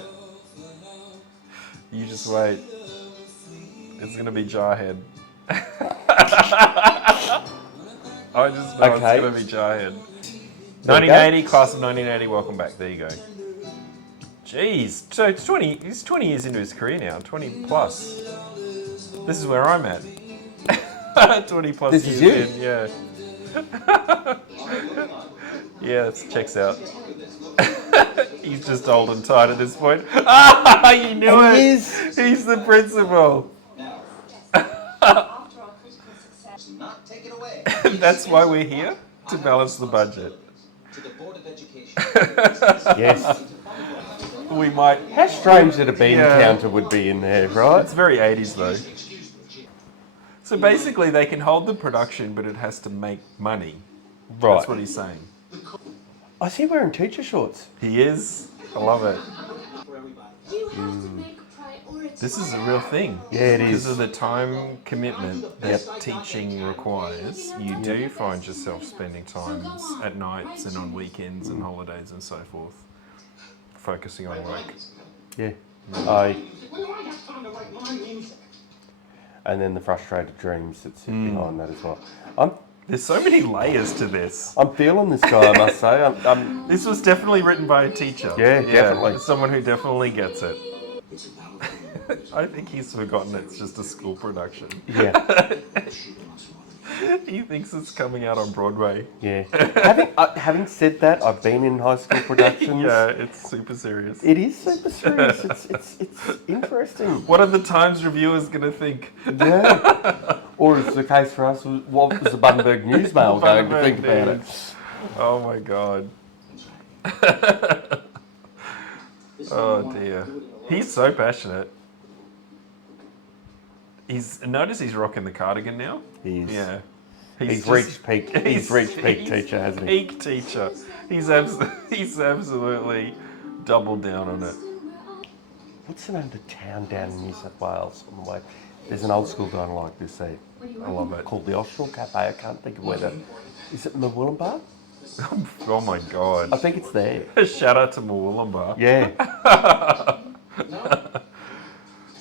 You just wait. It's gonna be Jarhead. I just know Okay. it's gonna be Jarhead. There we go. 1980, class of 1980. Welcome back. There you go. Jeez. So it's 20. He's 20 years into his career now. 20 plus. This is where I'm at. 20 plus This years is you? in. Yeah. Yeah, it checks out. He's just old and tired at this point. Ah, you knew And it. he is. He's the principal. After all critical success. Not take it away. That's why we're here, to balance the budget. To the Board of Education. Yes. We might. How strange that a bean Yeah. counter would be in there, right? It's very 80s though. So basically, they can hold the production, but it has to make money. Right. That's what he's saying. I see wearing teacher shorts. He is. I love it. You have to make priorities. This is a real thing. Yeah, it Because is. of the time commitment that teaching requires, you do find yourself spending times at nights and on weekends and holidays and so forth, focusing on work. Yeah. When do I have time to write my music? And then the frustrated dreams that sit behind that as well. There's so many layers to this. I'm feeling this guy, I must say. I'm This was definitely written by a teacher. Yeah, definitely. Someone who definitely gets it. It's a battlefield. I think he's forgotten it's just a school production. yeah, He thinks it's coming out on Broadway. yeah. Having said that, I've been in high school productions. Yeah, it's super serious. It is super serious. It's interesting. What are the Times reviewers going to think? Yeah. Or as the case for us, what was the Bundaberg Newsmail going to think about it? Oh my god. Oh dear. He's so passionate. Notice he's rocking the cardigan now. He is. Yeah. He's reached peak. He's reached peak teacher, hasn't he? Peak teacher. He's absolutely doubled down on it. What's the name of the town down in New South Wales on the way? There's an old school going like this there. I love it. Called the Austral Cafe. I can't think of where that. Is it Murwillumbah? Oh my god. I think it's there. Shout out to Murwillumbah. Yeah.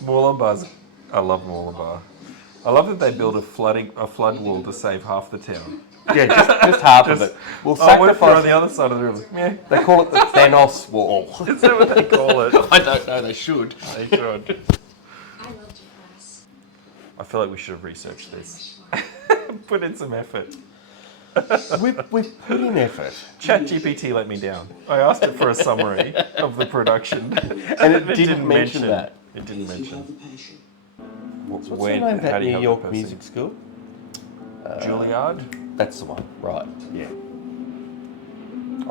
Murwillumbah's. I love Murwillumbah. I love that they build a flood wall to save half the town. Yeah, just half of it. We'll Oh, what if we're on sacrifice. the other side of the river? Yeah. They call it the Thanos Wall. Is that what they call it? I don't know. They should. They should. I loved your class. I feel like we should have researched this. Put in some effort. We've put in effort, ChatGPT let me down. I asked it for a summary of the production. and it didn't mention that. It didn't If you mention. have the patience. What's the When- name of how that do you New help York the person? music school? Juilliard? That's the one. Right. Yeah.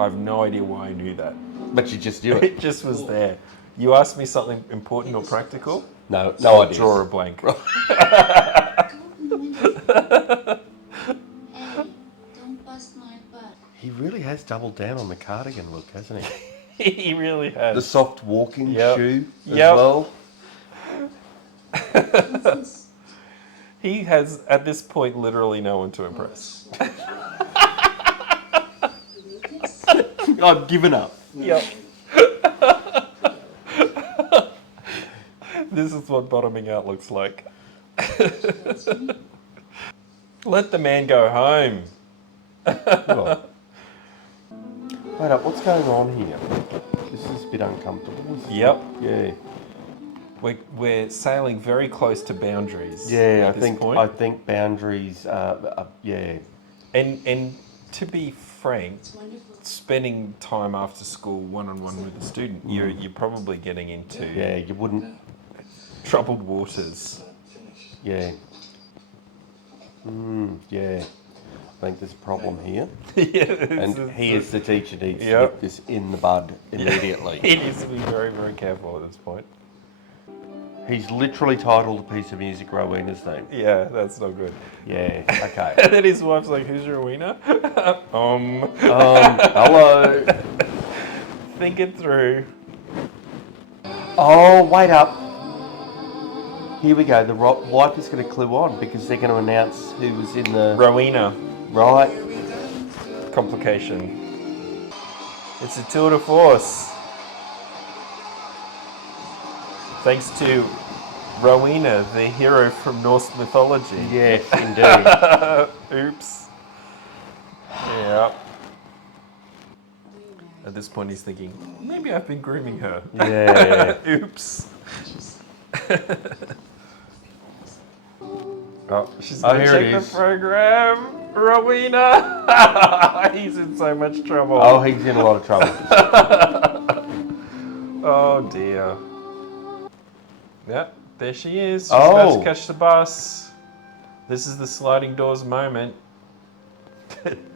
I have no idea why I knew that. But you just do it. It just was there. You asked me something important or practical? No I'll idea. draw a blank. Go open the window. Hey, don't bust my butt. He really has doubled down on the cardigan look, hasn't he? He really has. The soft walking Yep. shoe as Yep. well. What's this? He has, at this point, literally no one to impress. Lucas? I've given up. Yep. This is what bottoming out looks like. Let the man go home. Right. Wait up, what's going on here? This is a bit uncomfortable. Yep. Yeah. We're sailing very close to boundaries. Yeah, at this I point. think boundaries yeah. And to be frank, It's wonderful. spending time after school one-on-one with a student, you're probably getting into Yeah, you wouldn't troubled waters. yeah. Yeah. I think there's a problem here. And he as the teacher needs to Yep. nip this in the bud immediately. He needs to be very, very careful at this point. He's literally titled a piece of music Rowena's name. Yeah, that's not good. Yeah, okay. And then his wife's like, "Who's Rowena?" Hello. Think it through. Oh, wait up. Here we go. The wife is going to clue on because they're going to announce who was in the... Rowena. Right. Complication. It's a tour de force. Thanks to Rowena, the hero from Norse mythology. Yes, indeed. Oops. Yeah. At this point, he's thinking, maybe I've been grooming her. Yeah. Oops. Oh, she's Oh, gonna here check it the is. program. Rowena! He's in so much trouble. Oh, he's in a lot of trouble. Oh dear. Yep, there she is. She's Oh. about to catch the bus. This is the sliding doors moment.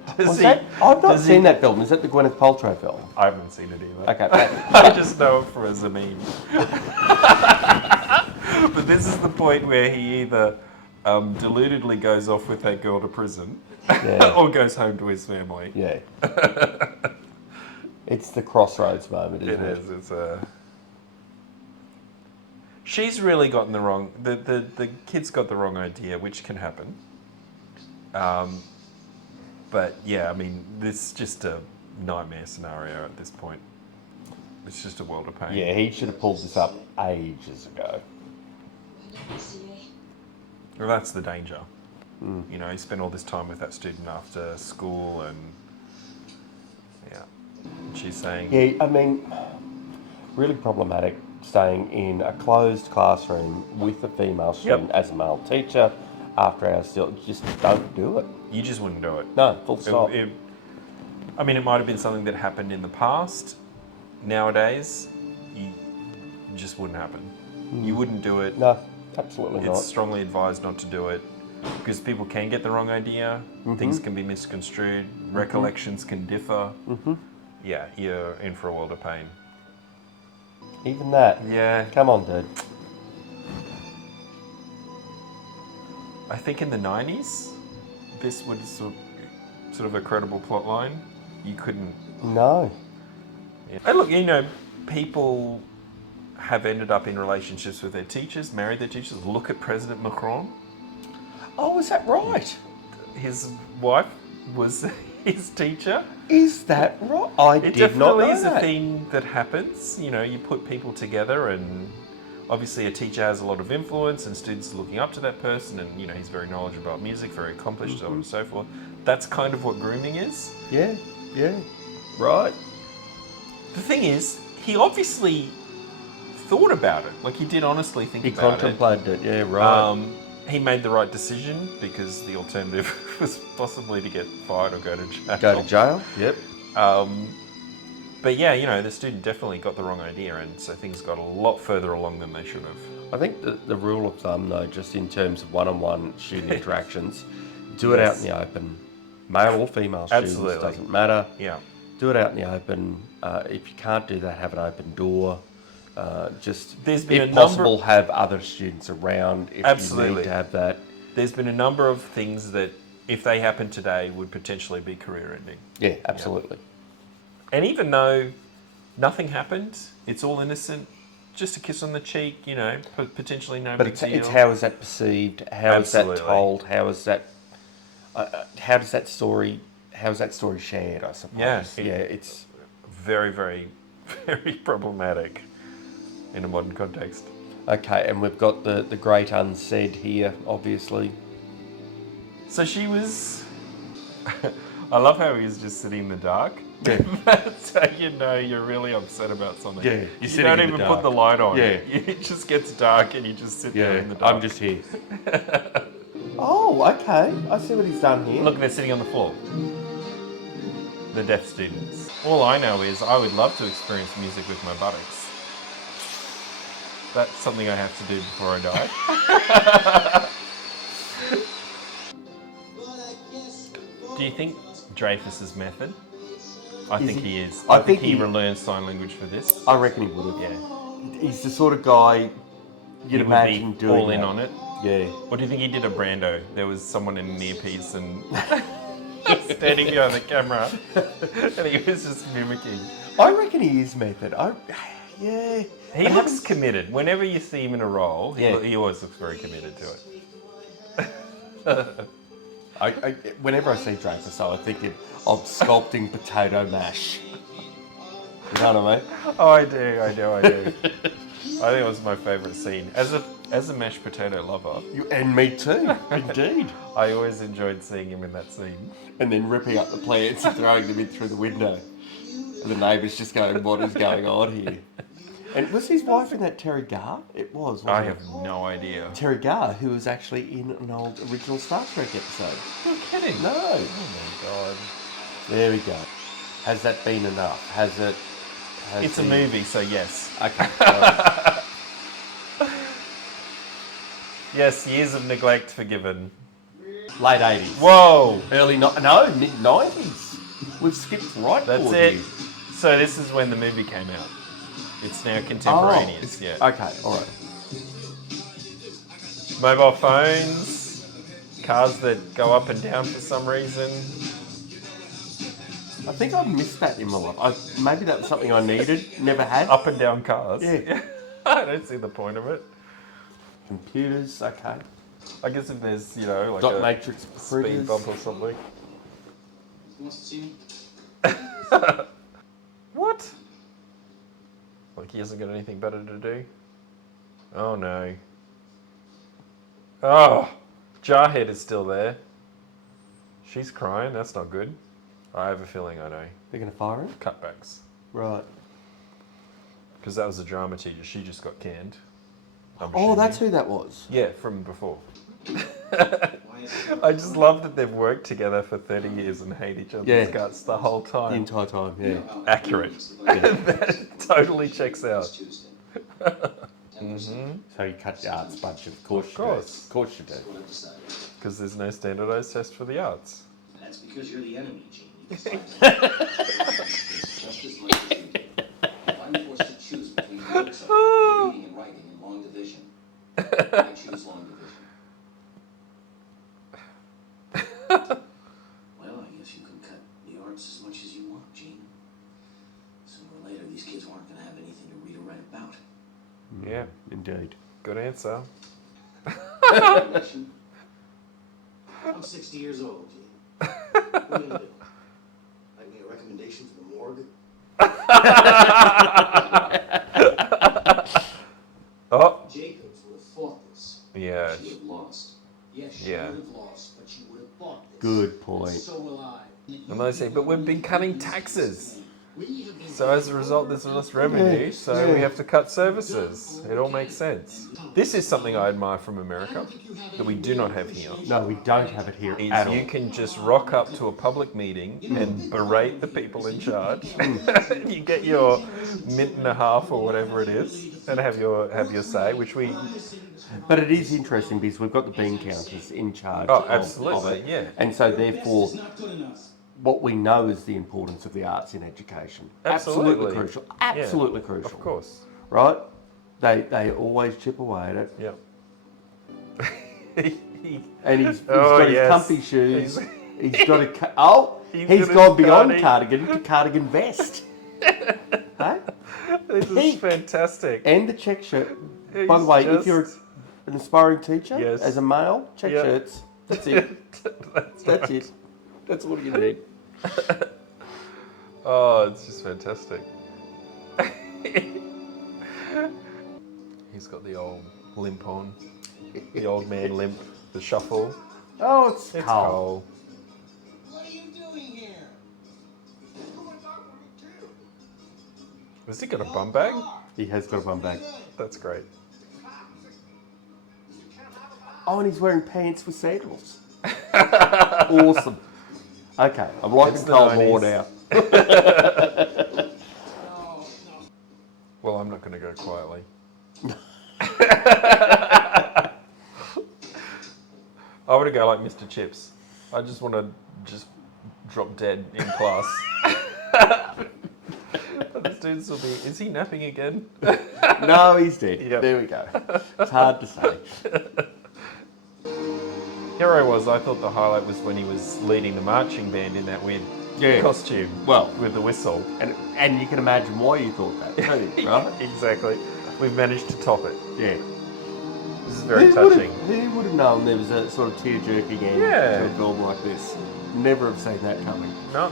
I've not seen that film. Is that the Gwyneth Paltrow film? I haven't seen it either. Okay. I just know it as a meme. But this is the point where he either deludedly goes off with that girl to prison or goes home to his family. Yeah. It's the crossroads moment, isn't it? It is. It's She's really gotten the wrong... The kid's got the wrong idea, which can happen. But yeah, I mean, this is just a nightmare scenario at this point. It's just a world of pain. Yeah, he should have pulled this up ages ago. Well, that's the danger. You know, he spent all this time with that student after school and... Yeah. And she's saying... Yeah, I mean, really problematic staying in a closed classroom with a female student as a male teacher after hours still. Just don't do it. You just wouldn't do it. No, full stop. I mean, it might have been something that happened in the past. Nowadays, it just wouldn't happen. You wouldn't do it. No, absolutely not. It's strongly advised not to do it because people can get the wrong idea. Things can be misconstrued. Recollections can differ. Yeah, you're in for a world of pain. Even that. Yeah. Come on, dude. I think in the 90s, this was sort of a credible plot line. You couldn't... No. Yeah. And look, you know, people have ended up in relationships with their teachers, married their teachers. Look at President Macron. Oh, is that right? His wife was his teacher. Is that right? I It did not definitely know is that. a thing that happens. You know, you put people together and obviously a teacher has a lot of influence and students are looking up to that person and, you know, he's very knowledgeable about music, very accomplished, so on and so forth. That's kind of what grooming is. Yeah, yeah. Right. The thing is, he obviously thought about it. Like, he did honestly think He about contemplated it. Yeah, right. He made the right decision because the alternative was possibly to get fired or go to jail. Go to jail. Yep. But yeah, you know, the student definitely got the wrong idea, and so things got a lot further along than they should have. I think the rule of thumb, though, just in terms of one-on-one student interactions, do it out in the open. Male or female students, Absolutely. doesn't matter. Yeah. Do it out in the open. If you can't do that, have an open door. Just, There's been if a possible, have other students around if you Absolutely. need to have that. There's been a number of things that, if they happened today, would potentially be career-ending. Yeah, absolutely. And even though nothing happened, it's all innocent, just a kiss on the cheek, you know, potentially no But big deal. it's how is that perceived? How is that Absolutely. told? How is that? How is that story shared? I suppose. Yeah, it's very, very, very problematic in a modern context. okay. And we've got the great unsaid here, obviously. So she was... I love how he was just sitting in the dark. Yeah. That's how you know you're really upset about something. Yeah, you're you sitting don't in the even dark. put the light on. Yeah. It just gets dark and you just sit there in the dark. I'm just here. Oh, okay. I see what he's done here. Look, they're sitting on the floor. The deaf students. All I know is I would love to experience music with my buttocks. That's something I have to do before I die. Do you think Dreyfuss's method? I think he is. I think he learned sign language for this. I reckon he would have. Yeah. He's the sort of guy you'd He would imagine be doing all in that. on it. Yeah. Or do you think he did a Brando? There was someone in an earpiece and standing behind the camera, and he was just mimicking. I reckon he is method. Yeah. He looks committed. Whenever you see him in a role, Yeah. he always looks very committed to it. Whenever I see Dreyfuss, I'm thinking of sculpting potato mash. You know what I mean? Oh, I do. I think it was my favourite scene. As a mashed potato lover, And me too, indeed. I always enjoyed seeing him in that scene. And then ripping up the plants and throwing them in through the window. And the neighbours just going, what is going on here? And was his wife in that Terry Garr? It was, wasn't I it? have no idea. Terry Garr, who was actually in an old original Star Trek episode. You're kidding? No. Oh my god. There we go. Has that been enough? Has it... It's a movie, so yes. Okay. Right. Yes, years of neglect forgiven. Late 80s. Whoa! Mid 90s. We've skipped right That's forward it. here. So this is when the movie came out. It's now contemporaneous. Yeah. Okay, all right. Mobile phones, cars that go up and down for some reason. I think I missed that in my life. Maybe that was something I needed, never had. Up and down cars. Yeah. I don't see the point of it. Computers, okay. I guess if there's, like Dot a matrix speed printers. bump or something. Who wants to see me? What? Like he hasn't got anything better to do? Oh no. Oh, Jarhead is still there. She's crying, that's not good. I have a feeling I know. They're going to fire him? Cutbacks. Right. Because that was a drama teacher, she just got canned. I'm Oh, assuming. that's who that was. Yeah, from before. Why is it? I just love that they've worked together for 30 years and hate each other's Yeah. guts the whole The time. entire time, yeah. Accurate. That totally checks out. It's Tuesday. 10%. So you cut your arts budget, of course. Of course. Of course you do. That's what I've decided. Because there's no standardized test for the arts. That's because you're the enemy, Gene. You can fight it's just as much as you do. If I'm forced to choose between books of reading and writing in long division, I choose long division. Well, I guess you can cut the arts as much as you want, Gene. Sooner or later, these kids aren't going to have anything to read or write about. Yeah, Indeed. good answer. Election. I'm 60 years old, Gene. What are you gonna do? Write me a recommendation for the morgue? Oh, Jacobs would have fought this. yeah. She would have lost. Yes, she Yeah. would have lost, but she would have fought this. Good point. So will I. And they say, but we've been cutting taxes. We have been So as a result, there's less revenue, so we have to cut services. It all makes sense. This is something I admire from America that we do not have here. No, we don't have it here Is at all. you can just rock up to a public meeting and berate the people in charge. You get your mint and a half or whatever it is, and have your say, which we. But it is interesting because we've got the bean counters in charge Oh, of absolutely, it. yeah. And so therefore, It's not good enough. what we know is the importance of the arts in education. Absolutely. crucial. Yeah, Absolutely crucial. Of course. Right? They always chip away at it. Yep. And he's Oh, got yes. his comfy shoes. He's- He's got a... He's he's got gone his beyond cardi. cardigan to cardigan vest. Hey? This is fantastic. And the check shirt. By He's the way, if just- you're an aspiring teacher, Yes. as a male, check Yep. shirts. That's it. That's That's right. it. That's all you need. Oh, it's just fantastic. He's got the old limp on. The old man limp. The shuffle. Oh, it's It's cold. Cole. What are you doing here? Has he got a bum bag? He has got a bum bag. That's great. Oh, and he's wearing pants with sandals. Awesome. Okay, I'm liking It's the Cole more 90s. now. Well, I'm not going to go quietly. I want to go like Mr. Chips. I just want to just drop dead in class. The students will be, is he napping again? No, he's dead. Yep. There we go. It's hard to say. Hero was, I thought the highlight was when he was leading the marching band in that weird Yeah. costume. Well, With the whistle. and you can imagine why you thought that, too, right? Exactly. We've managed to top it. Yeah. This is very touching. Who would have known there was a sort of tear-jerking end Yeah. to a film like this? Never have seen that coming. No.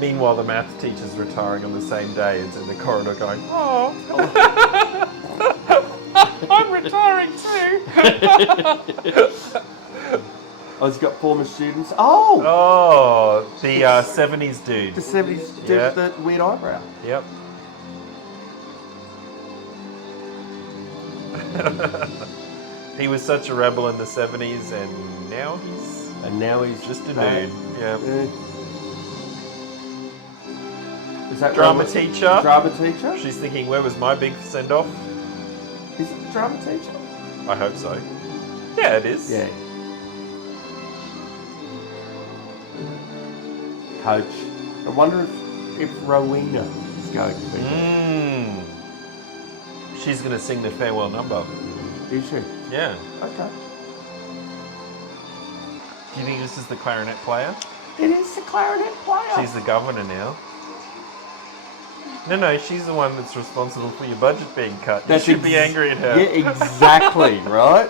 Meanwhile, the math teacher's retiring on the same day. It's in the corridor going, oh, I'm retiring too. Oh, he's got former students. Oh! Oh, the 70s dude. The 70s dude Yeah. with the weird eyebrow. Yep. He was such a rebel in the 70s, and now he's And now he's just a back. dude. Yeah. Yeah. Is that Drama right? teacher. Drama teacher? She's thinking, where was my big send-off? Is it the drama teacher? I hope so. Yeah, it is. Yeah. Coach. I wonder if Rowena is going to be there. She's going to sing the farewell number. Is she? Yeah. Okay. Do you think this is the clarinet player? It is the clarinet player. She's the governor now. No, she's the one that's responsible for your budget being cut. You should be angry at her. Yeah, exactly, right?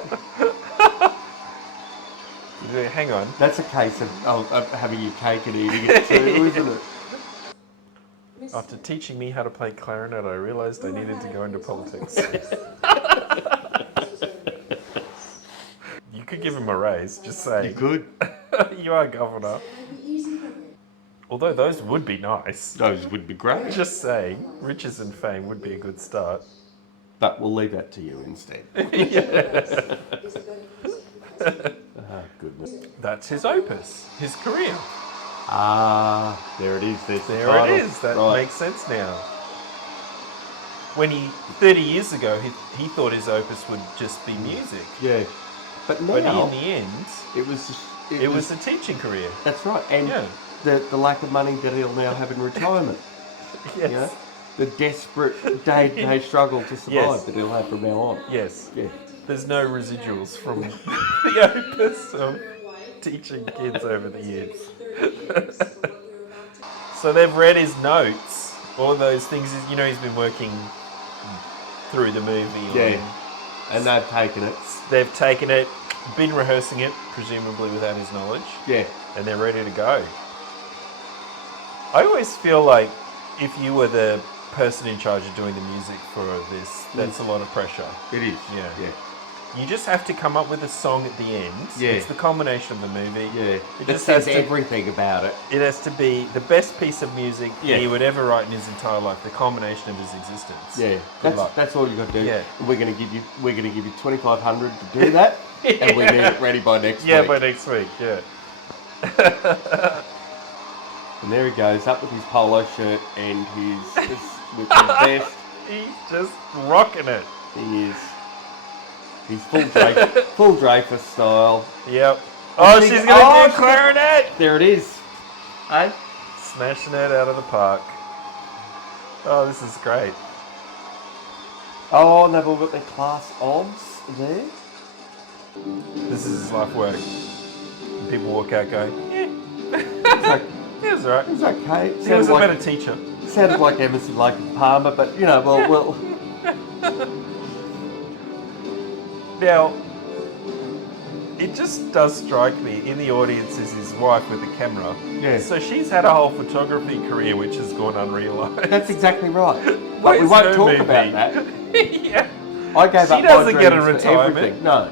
Yeah, hang on. That's a case of having your cake and eating it too, isn't it? After teaching me how to play clarinet, I realised I needed to go into politics. You could give him a raise, just saying. You could. You are governor. Although those would be nice. Those would be great. Just saying, riches and fame would be a good start. But we'll leave that to you instead. Goodness. That's his opus, his career. There it is. There's the There title. it is. That Right. makes sense now. When 30 years ago, he thought his opus would just be music. Yeah. But now, But in the end, it was a teaching career. That's right. And Yeah. the lack of money that he'll now have in retirement. Yes. You know? The desperate day-to-day struggle to survive Yes. that he'll have from now on. Yes. Yeah. There's no residuals from the opus of teaching kids over the years. So they've read his notes, all those things. You know, he's been working through the movie. Yeah. And they've taken it. They've taken it, been rehearsing it, presumably without his knowledge, Yeah. and they're ready to go. I always feel like if you were the person in charge of doing the music for this, that's a lot of pressure. It is. Yeah. Yeah. You just have to come up with a song at the end. Yeah. It's the culmination of the movie. Yeah. It That just says has to, everything about it. it has to be the best piece of music Yeah. he would ever write in his entire life, the culmination of his existence. Yeah. Good luck. That's all you got to do. Yeah. And we're gonna give you $2,500 to do that. And we need it ready by next Yeah, week. by next week, yeah. And there he goes, up with his polo shirt and with his vest. He's just rocking it. He is. He's full Dreyfuss style. Yep. Oh, think- she's going to do oh, clarinet! There it is. Hey? Smashing it out of the park. Oh, this is great. Oh, and they've all got their class obs there. This is his life work. And people walk out going, yeah, It's like, he was right. it was okay. He was a better teacher. Sounded like Emerson, Lake and Palmer, but you know, well. Now, it just does strike me, in the audience is his wife with the camera. Yeah. So she's had a whole photography career which has gone unrealised. That's exactly right. But Where's we won't her talk movie? about that. Yeah. I gave She up doesn't my get a dreams for retirement. everything. No.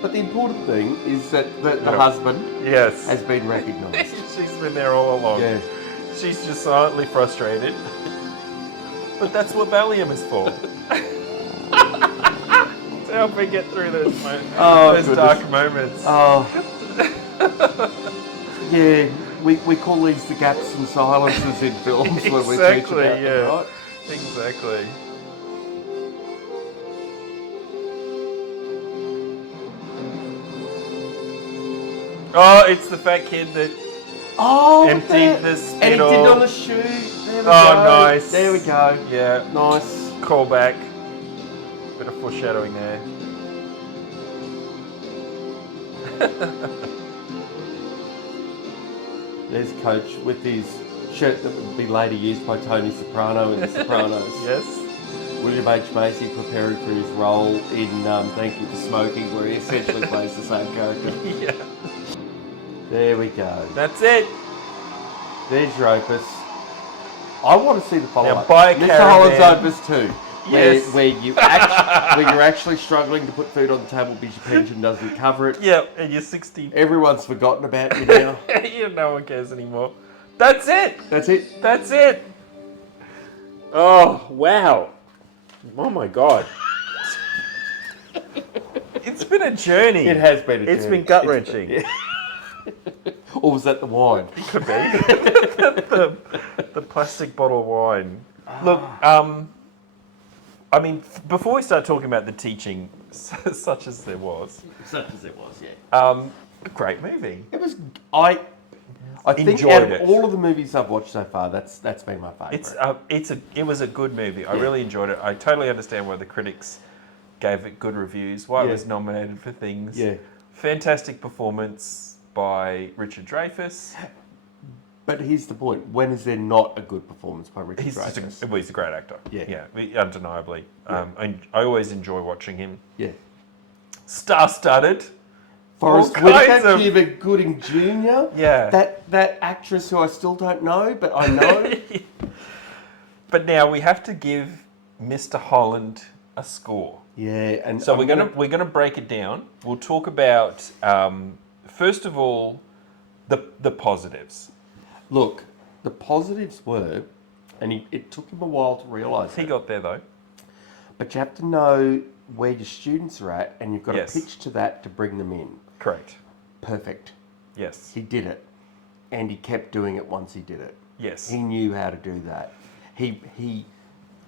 But the important thing is that the Yeah. husband Yes. has been recognised. She's been there all along. Yeah. She's just silently frustrated. But that's what Valium is for. To help her get through those, those goodness. dark moments. Oh. Yeah, we call these the gaps and silences in films when we teach Exactly, about yeah. them, right? Exactly. Oh, it's the fat kid that Oh, emptied the and he spittle. did on the shoe. There we Oh, go. nice. There we go. Yeah, Nice. callback. Bit of foreshadowing there. There's Coach with his shirt that would be later used by Tony Soprano in The Sopranos. Yes. William H. Macy preparing for his role in Thank You for Smoking, where he essentially plays the same character. Yeah. There we go. That's it. There's your Opus. I want to see the follow-up. Now buy a Mr. Holland's caravan. Opus 2. Yes. Where you're actually struggling to put food on the table because your pension doesn't cover it. Yep, and you're 60. Everyone's forgotten about you now. No one cares anymore. That's it. That's it. That's it. Oh, wow. Oh my God. It's been a journey. It has been a It's journey. been gut-wrenching. Or was that the wine? Could be. the plastic bottle of wine. Look, I mean, before we start talking about the teaching, such as there was, Such as it was, yeah. a great movie. It was. I I think enjoyed out of it. all of the movies I've watched so far, that's been my favourite. It was a good movie. I really enjoyed it. I totally understand why the critics gave it good reviews, why it was nominated for things. Yeah. Fantastic performance by Richard Dreyfuss. But here's the point: when is there not a good performance by Richard He's Dreyfuss? a great actor. Yeah. Undeniably. I always enjoy watching him. Yeah. Star-studded. Forrest All kinds Whitaker, of- Cuba Gooding Jr. Yeah. That actress who I still don't know, but I know. But now we have to give Mr. Holland a score. Yeah, and So we're gonna break it down. We'll talk about first of all the positives. Look. The positives were, and it took him a while to realise He it, got there though. but you have to know where your students are at, and you've got Yes. to pitch to that to bring them in. Correct. Perfect. Yes. He did it, and he kept doing it once he did it. Yes. He knew how to do that. He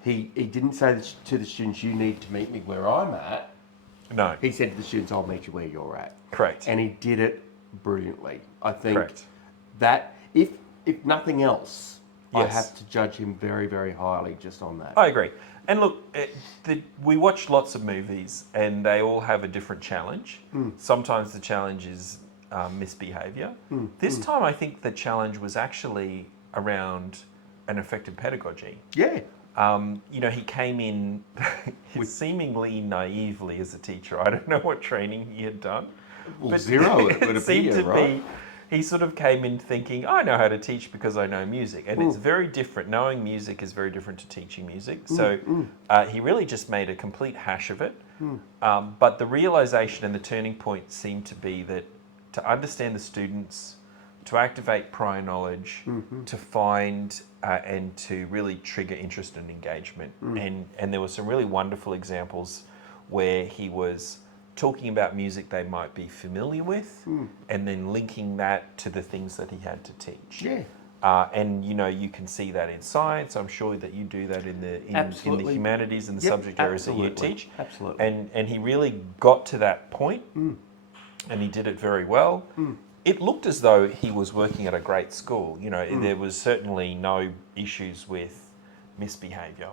didn't say to the students, "You need to meet me where I'm at." No. He said to the students, "I'll meet you where you're at." Correct. And he did it brilliantly. I think Correct. that if nothing else, I Yes. have to judge him very, very highly just on that. I agree. And look, we watch lots of movies, and they all have a different challenge. Sometimes the challenge is misbehaviour. This time, I think the challenge was actually around an effective pedagogy. Yeah. He came in seemingly naively as a teacher. I don't know what training he had done. Well, zero, it would seemed appear, to right? be. He sort of came in thinking, I know how to teach because I know music. And it's very different. Knowing music is very different to teaching music. So he really just made a complete hash of it. But the realization and the turning point seemed to be that to understand the students, to activate prior knowledge, to find and to really trigger interest and engagement. And there were some really wonderful examples where he was talking about music they might be familiar with, and then linking that to the things that he had to teach. Yeah. And you can see that in science. I'm sure that you do that in the Absolutely. humanities and the Yep, subject areas that you absolutely. teach. Absolutely. And he really got to that point, and he did it very well. It looked as though he was working at a great school. There was certainly no issues with misbehaviour.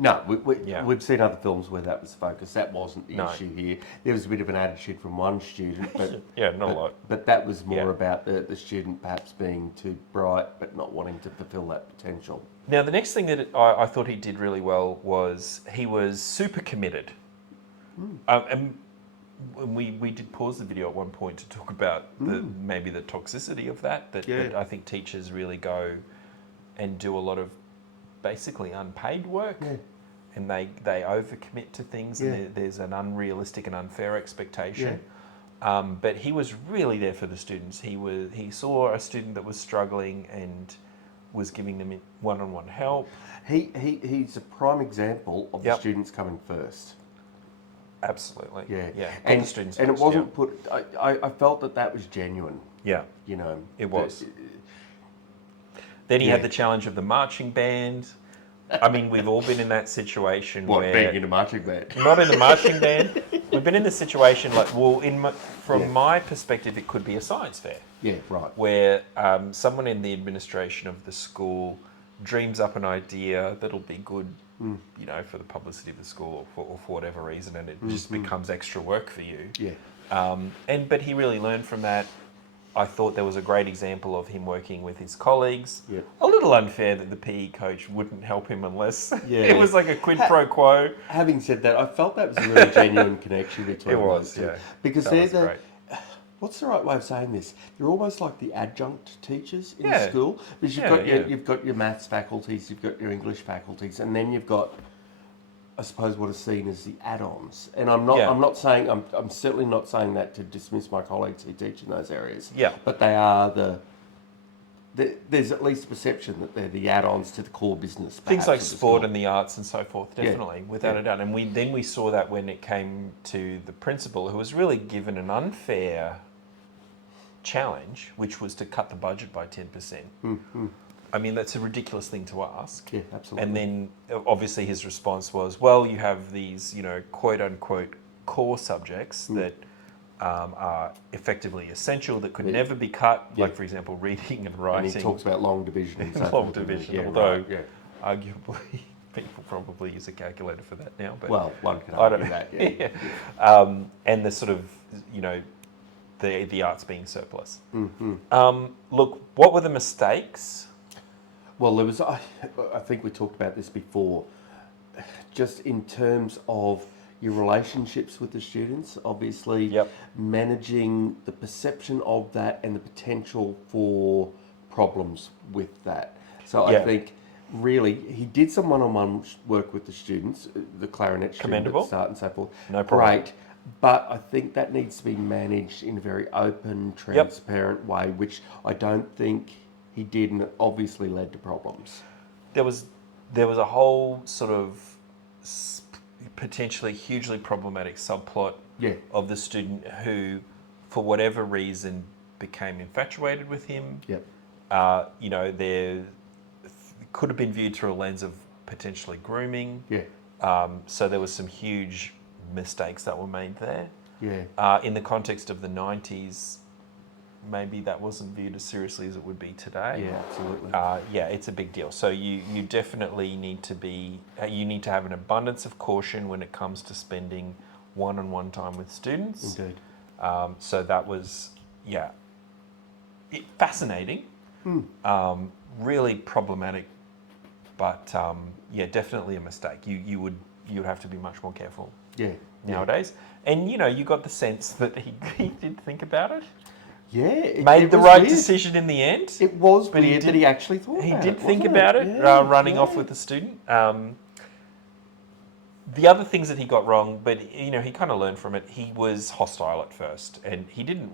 No, Yeah. we've seen other films where that was focused. That wasn't the No. issue here. There was a bit of an attitude from one student, but Yeah, not a lot. But that was more Yeah. about the student perhaps being too bright, but not wanting to fulfil that potential. Now, the next thing that I thought he did really well was he was super committed. And we did pause the video at one point to talk about maybe the toxicity of that I think teachers really go and do a lot of basically unpaid work, and they overcommit to things, and there's an unrealistic and unfair expectation. But he was really there for the students. He saw a student that was struggling and was giving them one-on-one help. He's a prime example of the Yep. students coming first. Absolutely. Yeah. Put the students and it first, wasn't put. I felt that was genuine. Yeah. It was. Then he had the challenge of the marching band. I mean, we've all been in that situation where being in a marching band? not in the marching band. We've been in the situation from my perspective, it could be a science fair. Yeah, right. Where someone in the administration of the school dreams up an idea that'll be good, for the publicity of the school or for whatever reason, and it just becomes extra work for you. Yeah. But he really learned from that. I thought there was a great example of him working with his colleagues. Yeah. A little unfair that the PE coach wouldn't help him unless Yeah. it was like a quid pro quo. Having said that, I felt that was a really genuine connection between It was, those two. yeah. Because That they're was the. great. What's the right way of saying this? They're almost like the adjunct teachers in Yeah. the school. Because you've got your maths faculties, you've got your English faculties, and then you've got, I suppose, what is seen as the add-ons. And I'm not saying I'm certainly not saying that to dismiss my colleagues who teach in those areas. Yeah. But they are there's at least a perception that they're the add-ons to the core business. Things perhaps, like of the sport school. and the arts and so forth, definitely, without a doubt. And we saw that when it came to the principal, who was really given an unfair challenge, which was to cut the budget by 10%. I mean, that's a ridiculous thing to ask. Yeah, absolutely. And then obviously his response was, well, you have these, quote unquote core subjects that are effectively essential that could never be cut, like, for example, reading and writing. And he talks about long division and so long forth. division, Yeah, although right, yeah. arguably people probably use a calculator for that now. But Well, one can I don't argue that, yeah. yeah. And the sort of, the arts being surplus. Look, what were the mistakes? Well, there was, I think we talked about this before, just in terms of your relationships with the students, obviously Yep. managing the perception of that and the potential for problems with that. So I Yeah. think really he did some one-on-one work with the students, the clarinet student Commendable. at the start and so forth. No problem. Great. But I think that needs to be managed in a very open, transparent way, which I don't think he did, and it obviously led to problems. There was a whole sort of potentially hugely problematic subplot Yeah. of the student who, for whatever reason, became infatuated with him. Yep. There could have been viewed through a lens of potentially grooming. Yeah. So there was some huge mistakes that were made there. Yeah. In the context of the 90s, maybe that wasn't viewed as seriously as it would be today. Yeah, absolutely. It's a big deal. So you definitely need to have an abundance of caution when it comes to spending one-on-one time with students. Indeed. So that was, fascinating, really problematic, but definitely a mistake. You would have to be much more careful Yeah. nowadays. And you got the sense that he did think about it. Yeah. Made the was right weird. decision in the end. It was But he weird that did- he actually thought He about did it, think wasn't about it, Yeah, running off yeah. with the student. The other things that he got wrong, but he kind of learned from it. He was hostile at first, and he didn't.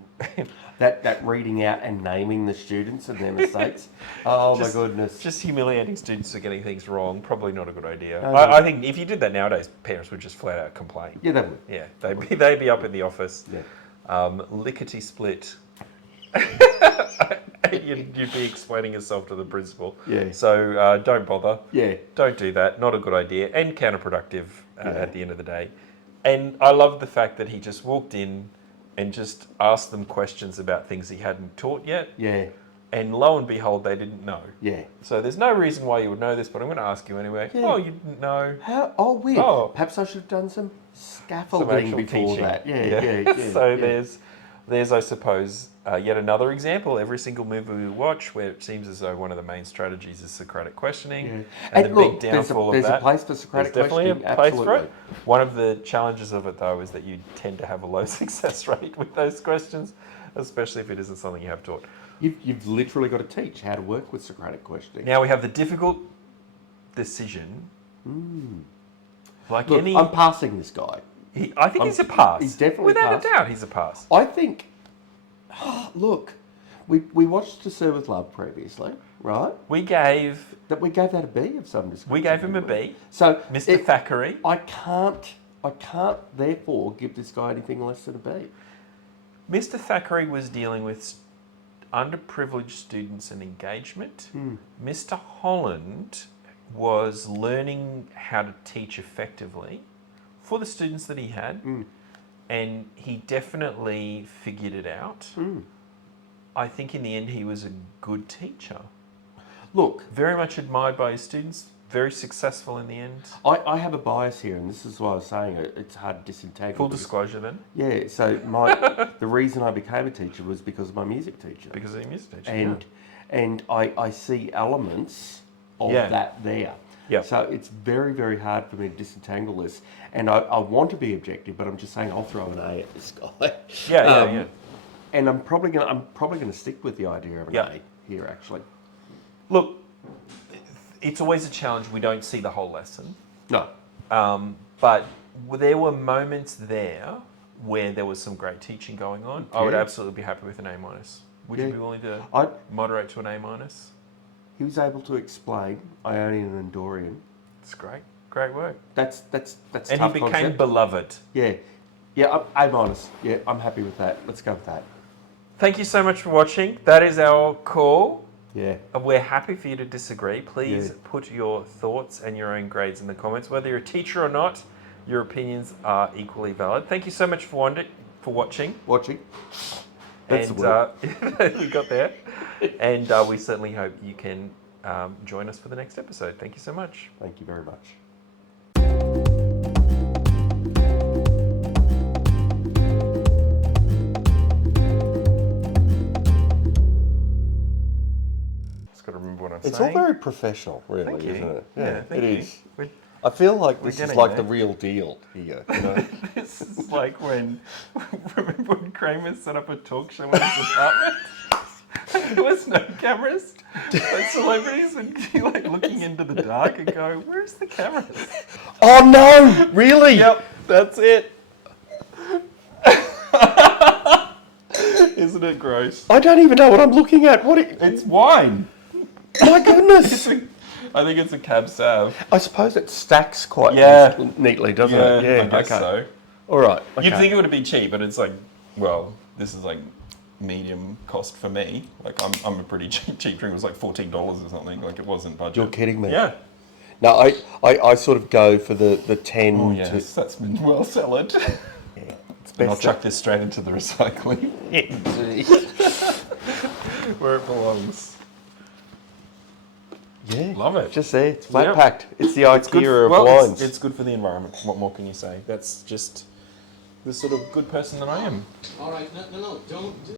That reading out and naming the students and their mistakes. Oh my goodness. Just humiliating students for getting things wrong. Probably not a good idea. No, I think if you did that nowadays, parents would just flat out complain. Yeah, they would. Yeah, they'd be up in the office, Yeah. lickety split. You'd be explaining yourself to the principal. Yeah. So don't bother. Yeah. Don't do that. Not a good idea and counterproductive at the end of the day. And I love the fact that he just walked in and just asked them questions about things he hadn't taught yet. Yeah. And lo and behold, they didn't know. Yeah. So there's no reason why you would know this, but I'm going to ask you anyway. Yeah. Oh, you didn't know. How? Oh, weird. Oh. Perhaps I should have done some Some scaffolding actual before teaching. that. Yeah. So yeah. there's I suppose yet another example. Every single movie we watch where it seems as though one of the main strategies is Socratic questioning, Yeah. and the look, big downfall there's of that. a place for Socratic There's definitely questioning. a place for absolutely. it. One of the challenges of it though is that you tend to have a low success rate with those questions, especially if it isn't something you have taught. You've literally got to teach how to work with Socratic questioning. Now we have the difficult decision. Like Look, any, I'm passing this guy. I think he's a pass. He's definitely without pass. a doubt, he's a pass. I think, look, we watched To Serve With Love previously, right? We gave We gave that a B of some description. we gave him a didn't we? B. So Mr. Thackeray. I can't therefore give this guy anything less than a B. Mr. Thackeray was dealing with underprivileged students and engagement. Mr. Holland was learning how to teach effectively for the students that he had, and he definitely figured it out. I think in the end he was a good teacher. Look, Very much admired by his students, very successful in the end. I have a bias here, and this is why I was saying it's hard to disentangle. Full because- disclosure then, Yeah, so the reason I became a teacher was because of my music teacher. because he's a music teacher. And I see elements of Yeah. that there. Yeah. So it's very, very hard for me to disentangle this. And I want to be objective, but I'm just saying I'll throw an A at this guy. Yeah. And I'm probably gonna stick with the idea of an Yeah. A here actually. Look, it's always a challenge. We don't see the whole lesson. No. But there were moments there where there was some great teaching going on. I would Yeah. absolutely be happy with an A minus. Would you Yeah. be willing to I moderate to an A minus? he was able to explain Ionian and Dorian. It's great. Great work. That's And tough he became concept. beloved. Yeah. A minus. Yeah, I'm happy with that. Let's go with that. Thank you so much for watching. That is our call. Yeah. We're happy for you to disagree. Please Yeah. put your thoughts and your own grades in the comments. Whether you're a teacher or not, your opinions are equally valid. Thank you so much for for watching. That's And the word. we got there. And we certainly hope you can join us for the next episode. Thank you so much. Thank you very much. Just got to remember what I'm It's saying. all very professional, really, Thank you. isn't it? Yeah, thank it you. is. We're- I feel like this is getting like there. the real deal here. You know? This is like when, remember when Kramer set up a talk show in his apartment? There was no cameras, but celebrities would be like looking into the dark and go, "Where's the cameras?" Oh no! Really? Yep, that's it. Isn't it gross? I don't even know what I'm looking at. It's wine. My goodness! I think it's a Cab Sav. I suppose it stacks quite Yeah. neatly, doesn't it? I guess okay. so. All right. Okay. You'd think it would be cheap, but it's like, well, this is like medium cost for me. Like I'm a pretty cheap drink. It was like $14 or something. Like it wasn't budget. You're kidding me. Yeah. No, I sort of go for the 10 Oh to... yes, that's been well cellared. It's And I'll best chuck this straight into the recycling where it belongs. Yeah. Love it. Just there. It's flat Yep. packed. It's the IKEA of well, wines. it's good for the environment. What more can you say? That's just the sort of good person that I am. All right, no, don't do